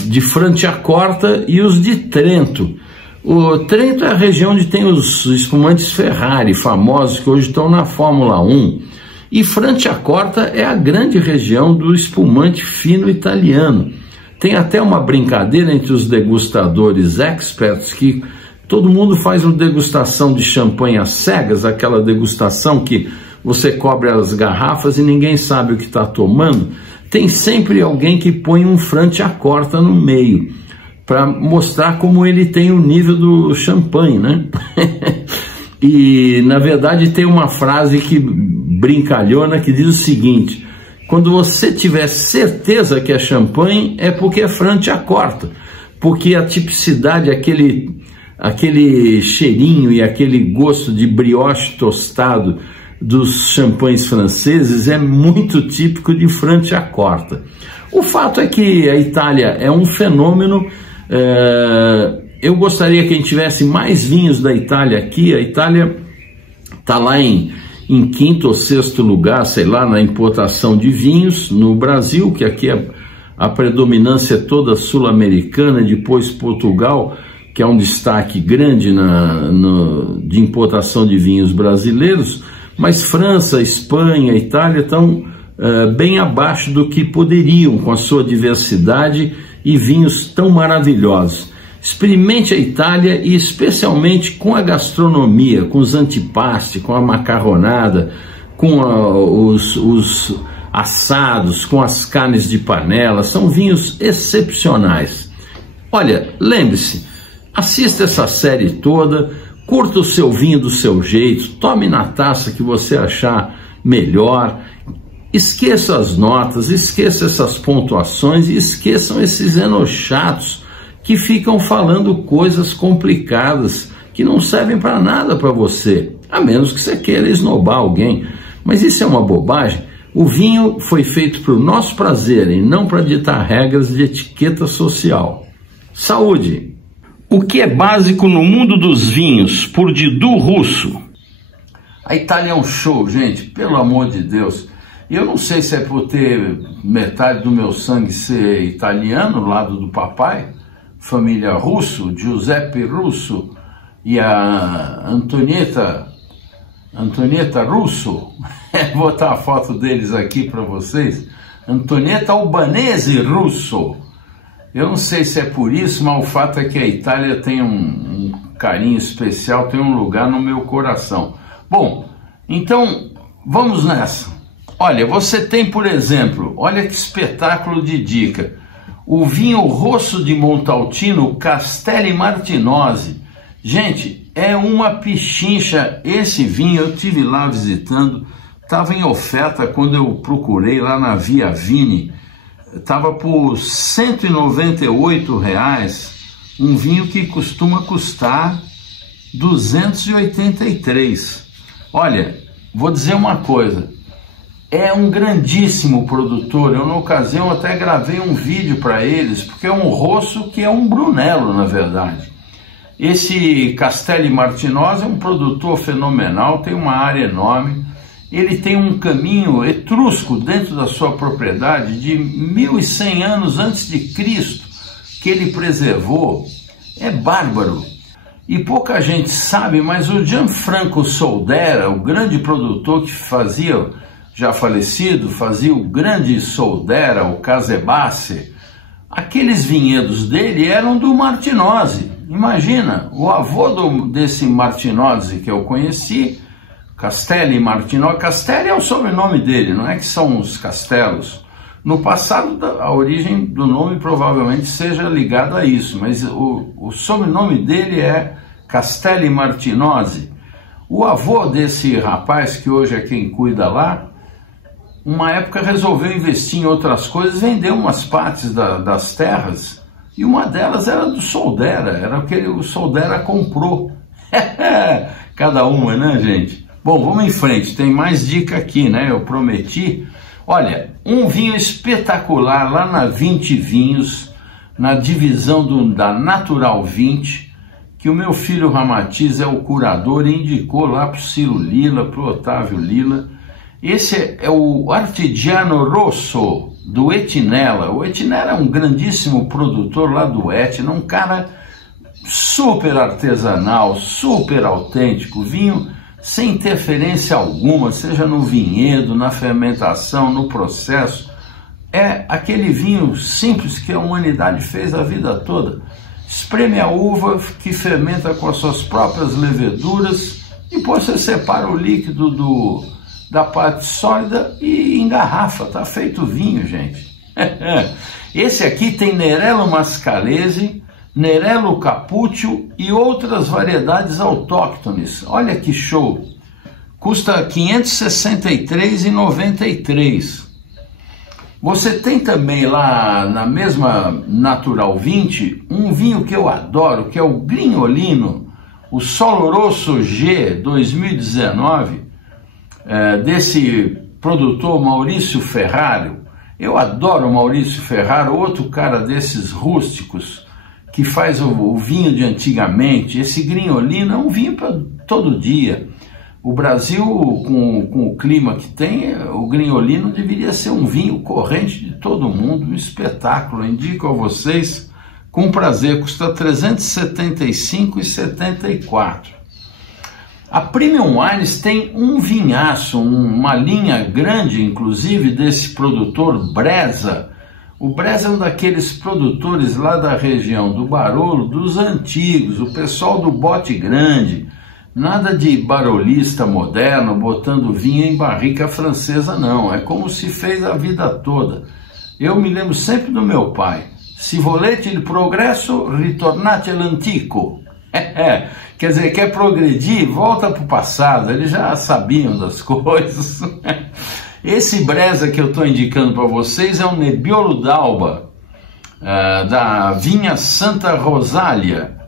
de Franciacorta e os de Trento. O Trento é a região onde tem os espumantes Ferrari, famosos, que hoje estão na Fórmula 1. E Franciacorta é a grande região do espumante fino italiano. Tem até uma brincadeira entre os degustadores experts, que todo mundo faz uma degustação de champanhe às cegas, aquela degustação que você cobre as garrafas e ninguém sabe o que está tomando. Tem sempre alguém que põe um Franciacorta no meio, para mostrar como ele tem o nível do champanhe, né? E, na verdade, tem uma frase que brincalhona que diz o seguinte: quando você tiver certeza que é champanhe, é porque é Franciacorta, porque a tipicidade, aquele cheirinho e aquele gosto de brioche tostado dos champanhes franceses é muito típico de Franciacorta. O fato é que a Itália é um fenômeno. Eu gostaria que a gente tivesse mais vinhos da Itália aqui. A Itália está lá em quinto ou sexto lugar, sei lá, na importação de vinhos no Brasil, que aqui a predominância é toda sul-americana, depois Portugal, que é um destaque grande de importação de vinhos brasileiros, mas França, Espanha, Itália estão bem abaixo do que poderiam, com a sua diversidade e vinhos tão maravilhosos. Experimente a Itália, e especialmente com a gastronomia, com os antipasti, com a macarronada, com os assados, com as carnes de panela. São vinhos excepcionais. Olha, lembre-se, assista essa série toda, curta o seu vinho do seu jeito, tome na taça que você achar melhor. Esqueça as notas, esqueça essas pontuações e esqueçam esses enochatos que ficam falando coisas complicadas que não servem para nada para você, a menos que você queira esnobar alguém. Mas isso é uma bobagem. O vinho foi feito para o nosso prazer e não para ditar regras de etiqueta social. Saúde! O que é básico no mundo dos vinhos, por Didu Russo. A Itália é um show, gente, pelo amor de Deus. E eu não sei se é por ter metade do meu sangue ser italiano, do lado do papai, família Russo, Giuseppe Russo e a Antonietta Russo. Vou botar a foto deles aqui para vocês. Antonietta Albanese Russo. Eu não sei se é por isso, mas o fato é que a Itália tem um carinho especial, tem um lugar no meu coração. Bom, então vamos nessa. Olha, você tem, por exemplo, olha que espetáculo de dica, o vinho Rosso di Montalcino Castelli Martinozzi. Gente, é uma pichincha esse vinho. Eu estive lá visitando, estava em oferta quando eu procurei lá na Via Vini, estava por R$ 198, um vinho que costuma custar 283. Olha, vou dizer uma coisa, é um grandíssimo produtor. Eu, na ocasião, até gravei um vídeo para eles, porque é um rosso que é um Brunello, na verdade. Esse Castelli Martinozzi é um produtor fenomenal, tem uma área enorme. Ele tem um caminho etrusco dentro da sua propriedade de 1100 anos antes de Cristo, que ele preservou. É bárbaro. E pouca gente sabe, mas o Gianfranco Soldera, o grande produtor que fazia, já falecido, fazia o grande Soldera, o Casebasse, aqueles vinhedos dele eram do Martinozzi. Imagina, o avô desse Martinozzi que eu conheci, Castelli Martinozzi. Castelli é o sobrenome dele, não é que são os castelos. No passado, a origem do nome provavelmente seja ligada a isso, mas o sobrenome dele é Castelli Martinozzi. O avô desse rapaz, que hoje é quem cuida lá, uma época resolveu investir em outras coisas, vendeu umas partes das terras, e uma delas era do Soldera, era o que o Soldera comprou. Cada uma, né, gente? Bom, vamos em frente, tem mais dica aqui, né? Eu prometi. Olha, um vinho espetacular lá na 20 Vinhos, na divisão da Natural 20, que o meu filho Ramatiz é o curador e indicou lá para o Ciro Lila, para o Otávio Lila. Esse é o Artigiano Rosso, do Etinella. O Etinella é um grandíssimo produtor lá do Etna, um cara super artesanal, super autêntico, vinho sem interferência alguma, seja no vinhedo, na fermentação, no processo. É aquele vinho simples que a humanidade fez a vida toda. Espreme a uva que fermenta com as suas próprias leveduras, depois você separa o líquido da parte sólida e engarrafa, tá feito vinho, gente. Esse aqui tem Nerello Mascalese, Nerello Cappuccio e outras variedades autóctones. Olha que show! Custa R$ 563,93. Você tem também lá na mesma Natural 20 um vinho que eu adoro, que é o Grignolino, o Solo Rosso G 2019, desse produtor Maurício Ferraro. Eu adoro o Maurício Ferraro, outro cara desses rústicos, que faz o vinho de antigamente. Esse Grignolino é um vinho para todo dia. O Brasil, com o clima que tem, o Grignolino deveria ser um vinho corrente de todo mundo, um espetáculo. Eu indico a vocês com prazer, custa R$ 375,74. A Premium Wines tem um vinhaço, uma linha grande, inclusive, desse produtor Breza. O Breza é um daqueles produtores lá da região do Barolo, dos antigos, o pessoal do bote grande. Nada de barolista moderno botando vinho em barrica francesa, não. É como se fez a vida toda. Eu me lembro sempre do meu pai. Se volete il progresso, ritornate all'antico. Quer dizer, quer progredir, volta para o passado. Eles já sabiam das coisas. Esse Breza que eu estou indicando para vocês é um Nebbiolo d'Alba, da vinha Santa Rosália.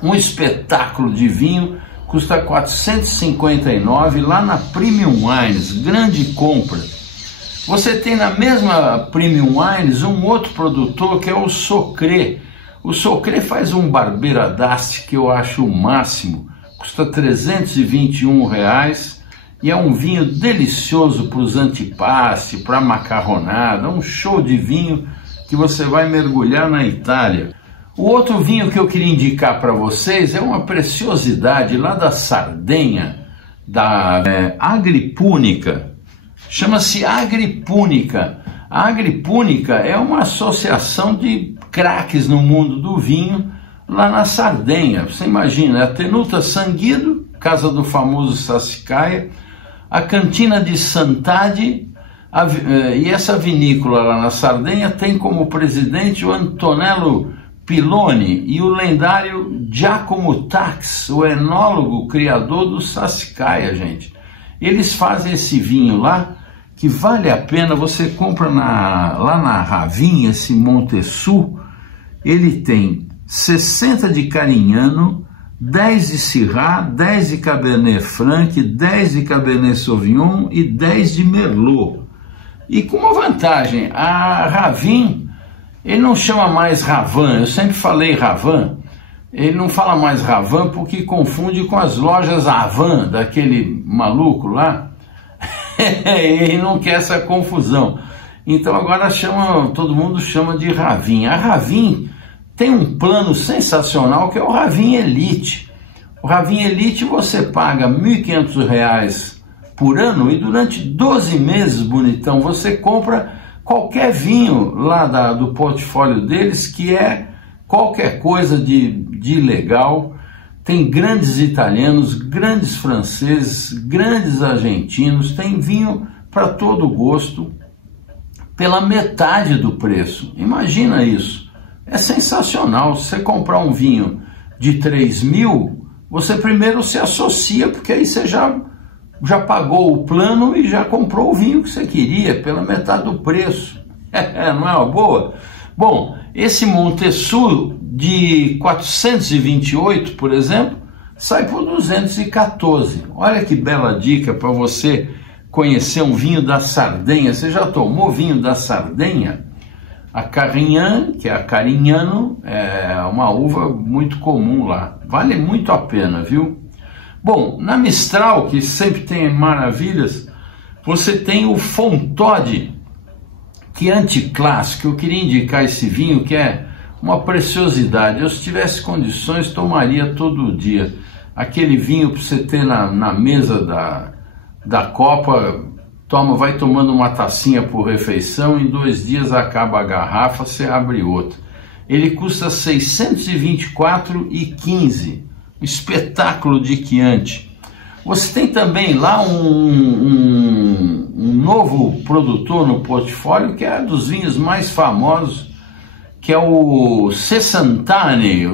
Um espetáculo de vinho, custa R$ 459 lá na Premium Wines, grande compra. Você tem na mesma Premium Wines um outro produtor que é o Socré. O Socré faz um Barbera d'Asti que eu acho o máximo, custa R$ 321 e é um vinho delicioso para os antipasti, para a macarronada, um show de vinho que você vai mergulhar na Itália. O outro vinho que eu queria indicar para vocês é uma preciosidade lá da Sardenha, da Agripúnica. Chama-se Agripúnica. A Agripúnica é uma associação de craques no mundo do vinho lá na Sardenha. Você imagina, a Tenuta Sanguido, casa do famoso Sassicaia, a Cantina di Sant'Adi, e essa vinícola lá na Sardenha tem como presidente o Antonello Piloni e o lendário Giacomo Tax, o enólogo criador do Sassicaia, gente. Eles fazem esse vinho lá, que vale a pena. Você compra lá na Ravin, esse Montesu, ele tem 60 de Carignano, 10 de Syrah, 10 de Cabernet Franc, 10 de Cabernet Sauvignon e 10 de Merlot. E com uma vantagem, a Ravin, ele não chama mais Ravan, eu sempre falei Ravan, ele não fala mais Ravan porque confunde com as lojas Avan, daquele maluco lá, e não quer essa confusão. Então agora todo mundo chama de Ravin. A Ravin tem um plano sensacional que é o Ravin Elite. O Ravin Elite você paga R$ 1.500 por ano e durante 12 meses, bonitão, você compra qualquer vinho lá do portfólio deles, que é qualquer coisa de legal. Tem grandes italianos, grandes franceses, grandes argentinos, tem vinho para todo gosto, pela metade do preço. Imagina isso. É sensacional. Se você comprar um vinho de 3.000, você primeiro se associa, porque aí você já já pagou o plano e já comprou o vinho que você queria pela metade do preço. Não é uma boa? Bom, esse Montessus de 428, por exemplo, sai por 214. Olha que bela dica para você conhecer um vinho da Sardenha. Você já tomou vinho da Sardenha? A Carignan, que é a Carignano, é uma uva muito comum lá. Vale muito a pena, viu? Bom, na Mistral, que sempre tem maravilhas, você tem o Fontode, que é anticlássico. Eu queria indicar esse vinho, que é uma preciosidade. Eu, se tivesse condições, tomaria todo dia. Aquele vinho para você ter na mesa da Copa, vai tomando uma tacinha por refeição, em 2 dias acaba a garrafa, você abre outra. Ele custa R$ 624,15. Espetáculo de Chianti. Você tem também lá um novo produtor no portfólio, que é dos vinhos mais famosos, que é o Sessantani,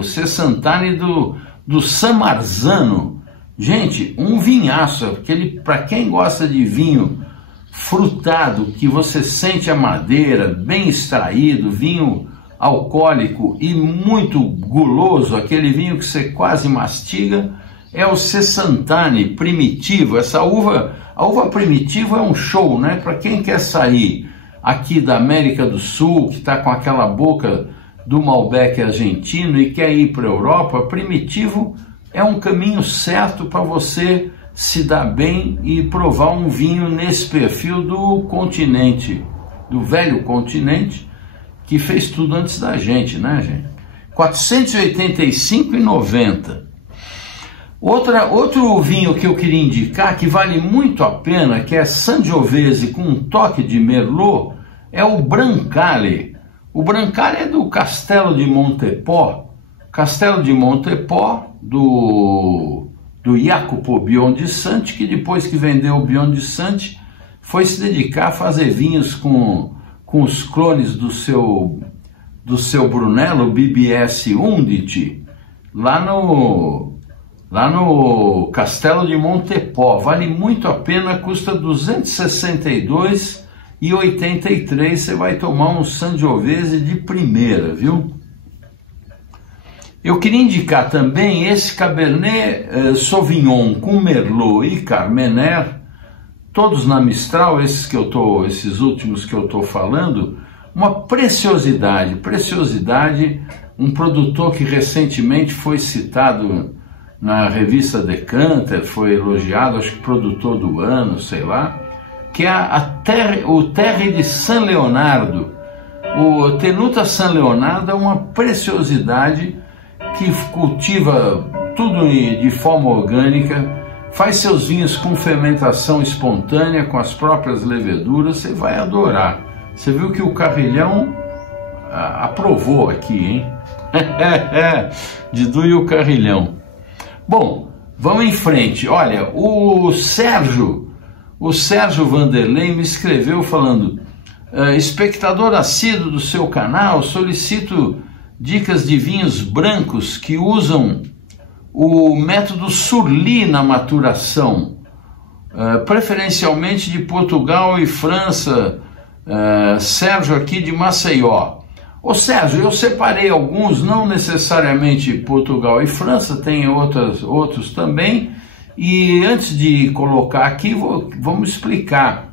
do San Marzano. Gente, um vinhaço, para quem gosta de vinho frutado, que você sente a madeira, bem extraído, vinho alcoólico e muito guloso, aquele vinho que você quase mastiga, é o Sessantani Primitivo. A uva Primitivo é um show, né? Para quem quer sair aqui da América do Sul, que está com aquela boca do Malbec argentino e quer ir para a Europa, Primitivo é um caminho certo para você se dar bem e provar um vinho nesse perfil do continente, do velho continente, que fez tudo antes da gente, né, gente? R$ 485,90. Outro vinho que eu queria indicar, que vale muito a pena, que é Sangiovese com um toque de Merlot, é o Brancale. O Brancale é do Castelo de Montepò. Castelo de Montepò, do Jacopo Biondisanti, que depois que vendeu o Biondisanti, foi se dedicar a fazer vinhos com os clones do seu Brunello BBS 11, lá no Castelo de Montepò. Vale muito a pena, custa R$ 262,83. Você vai tomar um Sangiovese de primeira, viu? Eu queria indicar também esse Cabernet Sauvignon com Merlot e Carmener, todos na Mistral, esses últimos que eu estou falando, uma preciosidade, um produtor que recentemente foi citado na revista Decanter, foi elogiado, acho que produtor do ano, sei lá, que é o Terre de San Leonardo. O Tenuta San Leonardo é uma preciosidade que cultiva tudo de forma orgânica, faz seus vinhos com fermentação espontânea, com as próprias leveduras, você vai adorar. Você viu que o Carrilhão aprovou aqui, hein? Didu e o Carrilhão. Bom, vamos em frente. Olha, o Sérgio Vanderlei me escreveu falando: espectador assíduo do seu canal, solicito dicas de vinhos brancos que usam o método Surli na maturação, preferencialmente de Portugal e França. Sérgio aqui de Maceió. Ô Sérgio, eu separei alguns, não necessariamente Portugal e França, tem outros também, e antes de colocar aqui, vamos explicar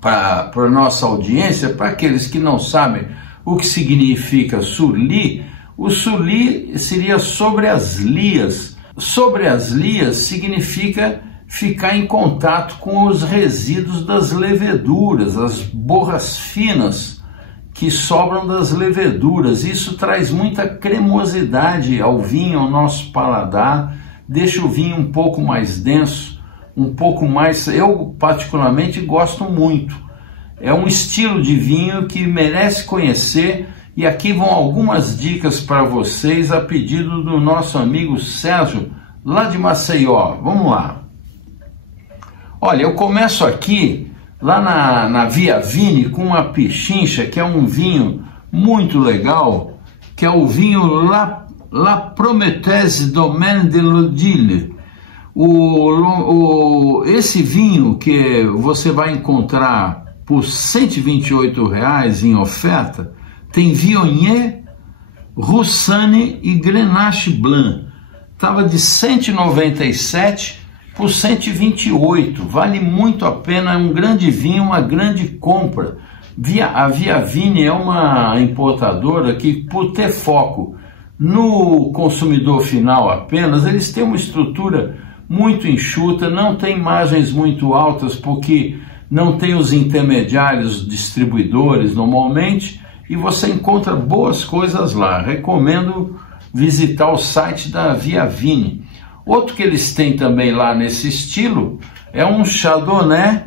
para a nossa audiência, para aqueles que não sabem o que significa Surli. O Surli seria sobre as lias. Sobre as lias significa ficar em contato com os resíduos das leveduras, as borras finas que sobram das leveduras. Isso traz muita cremosidade ao vinho, ao nosso paladar, deixa o vinho um pouco mais denso, um pouco mais... Eu particularmente gosto muito. É um estilo de vinho que merece conhecer, e aqui vão algumas dicas para vocês a pedido do nosso amigo Sérgio, lá de Maceió. Vamos lá. Olha, eu começo aqui, lá na Via Vini, com uma Pichincha, que é um vinho muito legal, que é o vinho La Prometese Domaine de l'Odile. Esse vinho que você vai encontrar por R$ 128,00 em oferta, tem Viognier, Roussanne e Grenache Blanc. Estava de 197 por 128, vale muito a pena, é um grande vinho, uma grande compra. A Via Vini é uma importadora que, por ter foco no consumidor final apenas, eles têm uma estrutura muito enxuta, não tem margens muito altas porque não tem os intermediários distribuidores normalmente, e você encontra boas coisas lá. Recomendo visitar o site da Via Vini. Outro que eles têm também lá nesse estilo é um Chardonnay,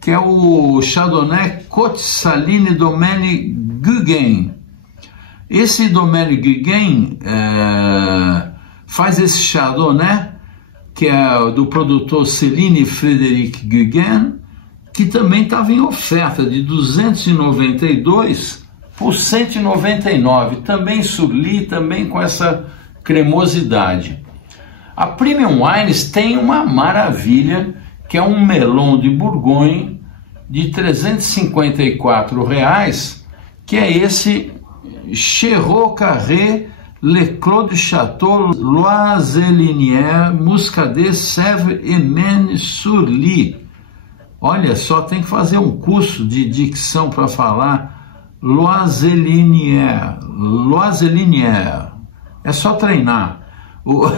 que é o Chardonnay Côte Saline Domaine Guggen. Esse Domaine Guggen faz esse Chardonnay, que é do produtor Céline Frédéric Guggen, que também estava em oferta de 292 por 199, também surli, também com essa cremosidade. A Premium Wines tem uma maravilha, que é um Melon de Bourgogne de R$ 354,00, que é esse Chérot Carré Le Clos du Château Loiselinière Muscadet Sèvres et Maine-sur-Lie. Olha só, tem que fazer um curso de dicção para falar Loiselinière. Loiselinière. É só treinar. O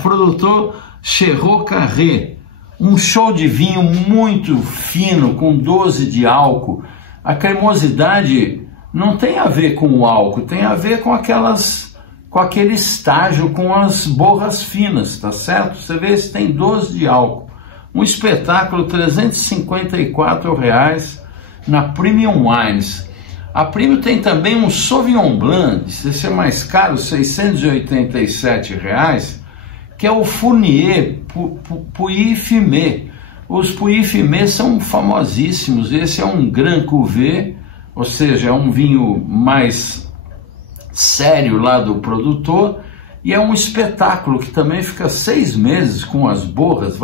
produtor Chérot Carré. Um show de vinho muito fino, com 12 de álcool. A cremosidade não tem a ver com o álcool, tem a ver com aquele estágio, com as borras finas, tá certo? Você vê se tem 12 de álcool. Um espetáculo, R$ 354,00 na Premium Wines. A Premium tem também um Sauvignon Blanc, se ser mais caro, R$ 687,00, que é o Fournier Pouilly-Fumé. Os Pouilly-Fumé são famosíssimos. Esse é um Grand Cuvée, ou seja, é um vinho mais sério lá do produtor, e é um espetáculo que também fica 6 meses com as borras.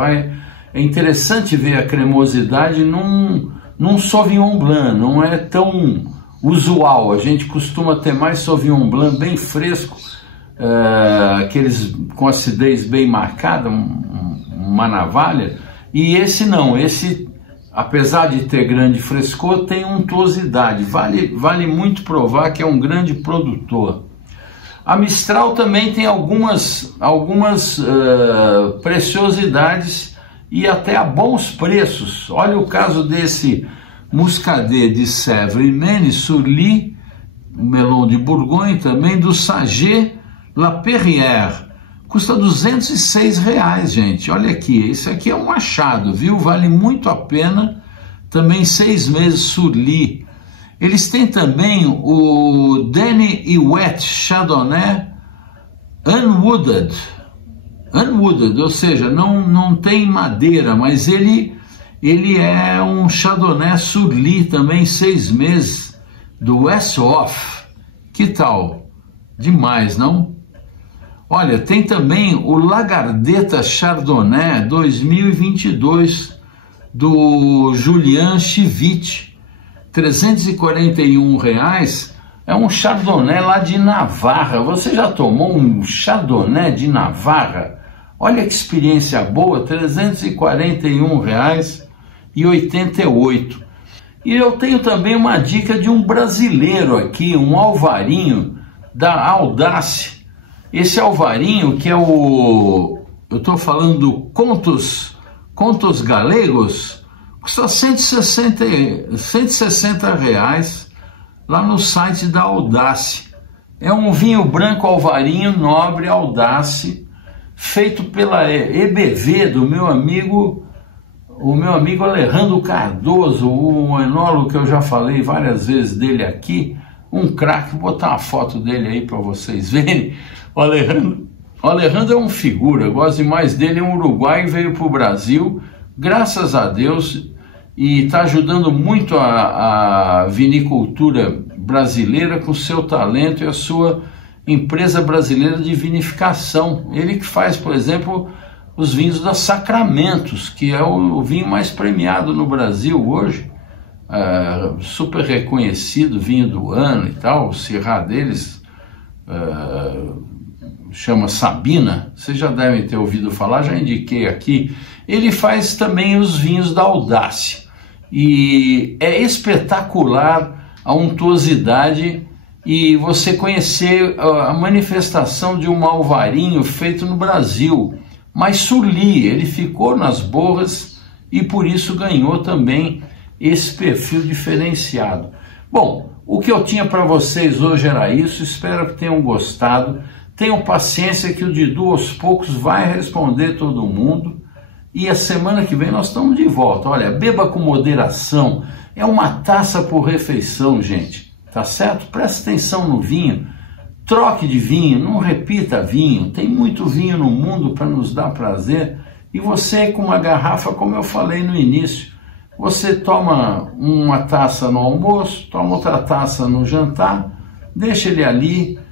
É interessante ver a cremosidade num Sauvignon Blanc, não é tão usual. A gente costuma ter mais Sauvignon Blanc bem fresco, aqueles com acidez bem marcada, uma navalha, e esse não, esse, apesar de ter grande frescor, tem untuosidade, vale muito provar que é um grande produtor. A Mistral também tem algumas preciosidades e até a bons preços. Olha o caso desse Muscadet de Sèvres et Maine-sur-Lie, Melon de Bourgogne também, do Saget La Perrière, custa R$ 206,00, gente. Olha aqui, esse aqui é um achado, viu? Vale muito a pena. Também 6 meses surli. Eles têm também o Denny e Wet Chardonnay Unwooded, ou seja, não tem madeira, mas ele é um Chardonnay surli também, 6 meses, do West Off. Que tal? Demais, não? Olha, tem também o Lagardetta Chardonnay 2022 do Julian Chivit, R$ 341,00. É um Chardonnay lá de Navarra. Você já tomou um Chardonnay de Navarra? Olha que experiência boa, R$ 341,88. E eu tenho também uma dica de um brasileiro aqui, um Alvarinho da Audace. Esse Alvarinho, que é eu estou falando do Contos Galegos, custa R$ 160,00 lá no site da Audace. É um vinho branco Alvarinho nobre Audace, feito pela EBV do meu amigo Alejandro Cardoso, um enólogo que eu já falei várias vezes dele aqui, um craque. Vou botar uma foto dele aí para vocês verem. O Alejandro é um figura, eu gosto demais dele, é um uruguaio, veio para o Brasil, graças a Deus, e está ajudando muito a vinicultura brasileira com seu talento e a sua empresa brasileira de vinificação. Ele que faz, por exemplo, os vinhos da Sacramentos, que é o vinho mais premiado no Brasil hoje, super reconhecido, vinho do ano e tal. O Syrah deles chama Sabina, vocês já devem ter ouvido falar, já indiquei aqui. Ele faz também os vinhos da Audácia, e é espetacular a untuosidade e você conhecer a manifestação de um malvarinho feito no Brasil, mas Sully, ele ficou nas borras e por isso ganhou também esse perfil diferenciado. Bom, o que eu tinha para vocês hoje era isso, espero que tenham gostado. Tenham paciência que o Didu aos poucos vai responder todo mundo. E a semana que vem nós estamos de volta. Olha, beba com moderação. É uma taça por refeição, gente. Tá certo? Presta atenção no vinho. Troque de vinho, não repita vinho. Tem muito vinho no mundo para nos dar prazer. E você com uma garrafa, como eu falei no início, você toma uma taça no almoço, toma outra taça no jantar, deixa ele ali.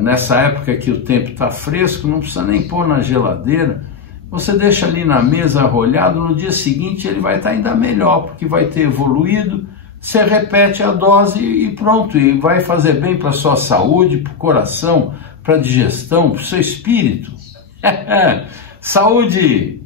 Nessa época que o tempo está fresco, não precisa nem pôr na geladeira, você deixa ali na mesa arrolhado, no dia seguinte ele vai estar ainda melhor, porque vai ter evoluído, você repete a dose e pronto, e vai fazer bem para a sua saúde, para o coração, para a digestão, para o seu espírito. Saúde!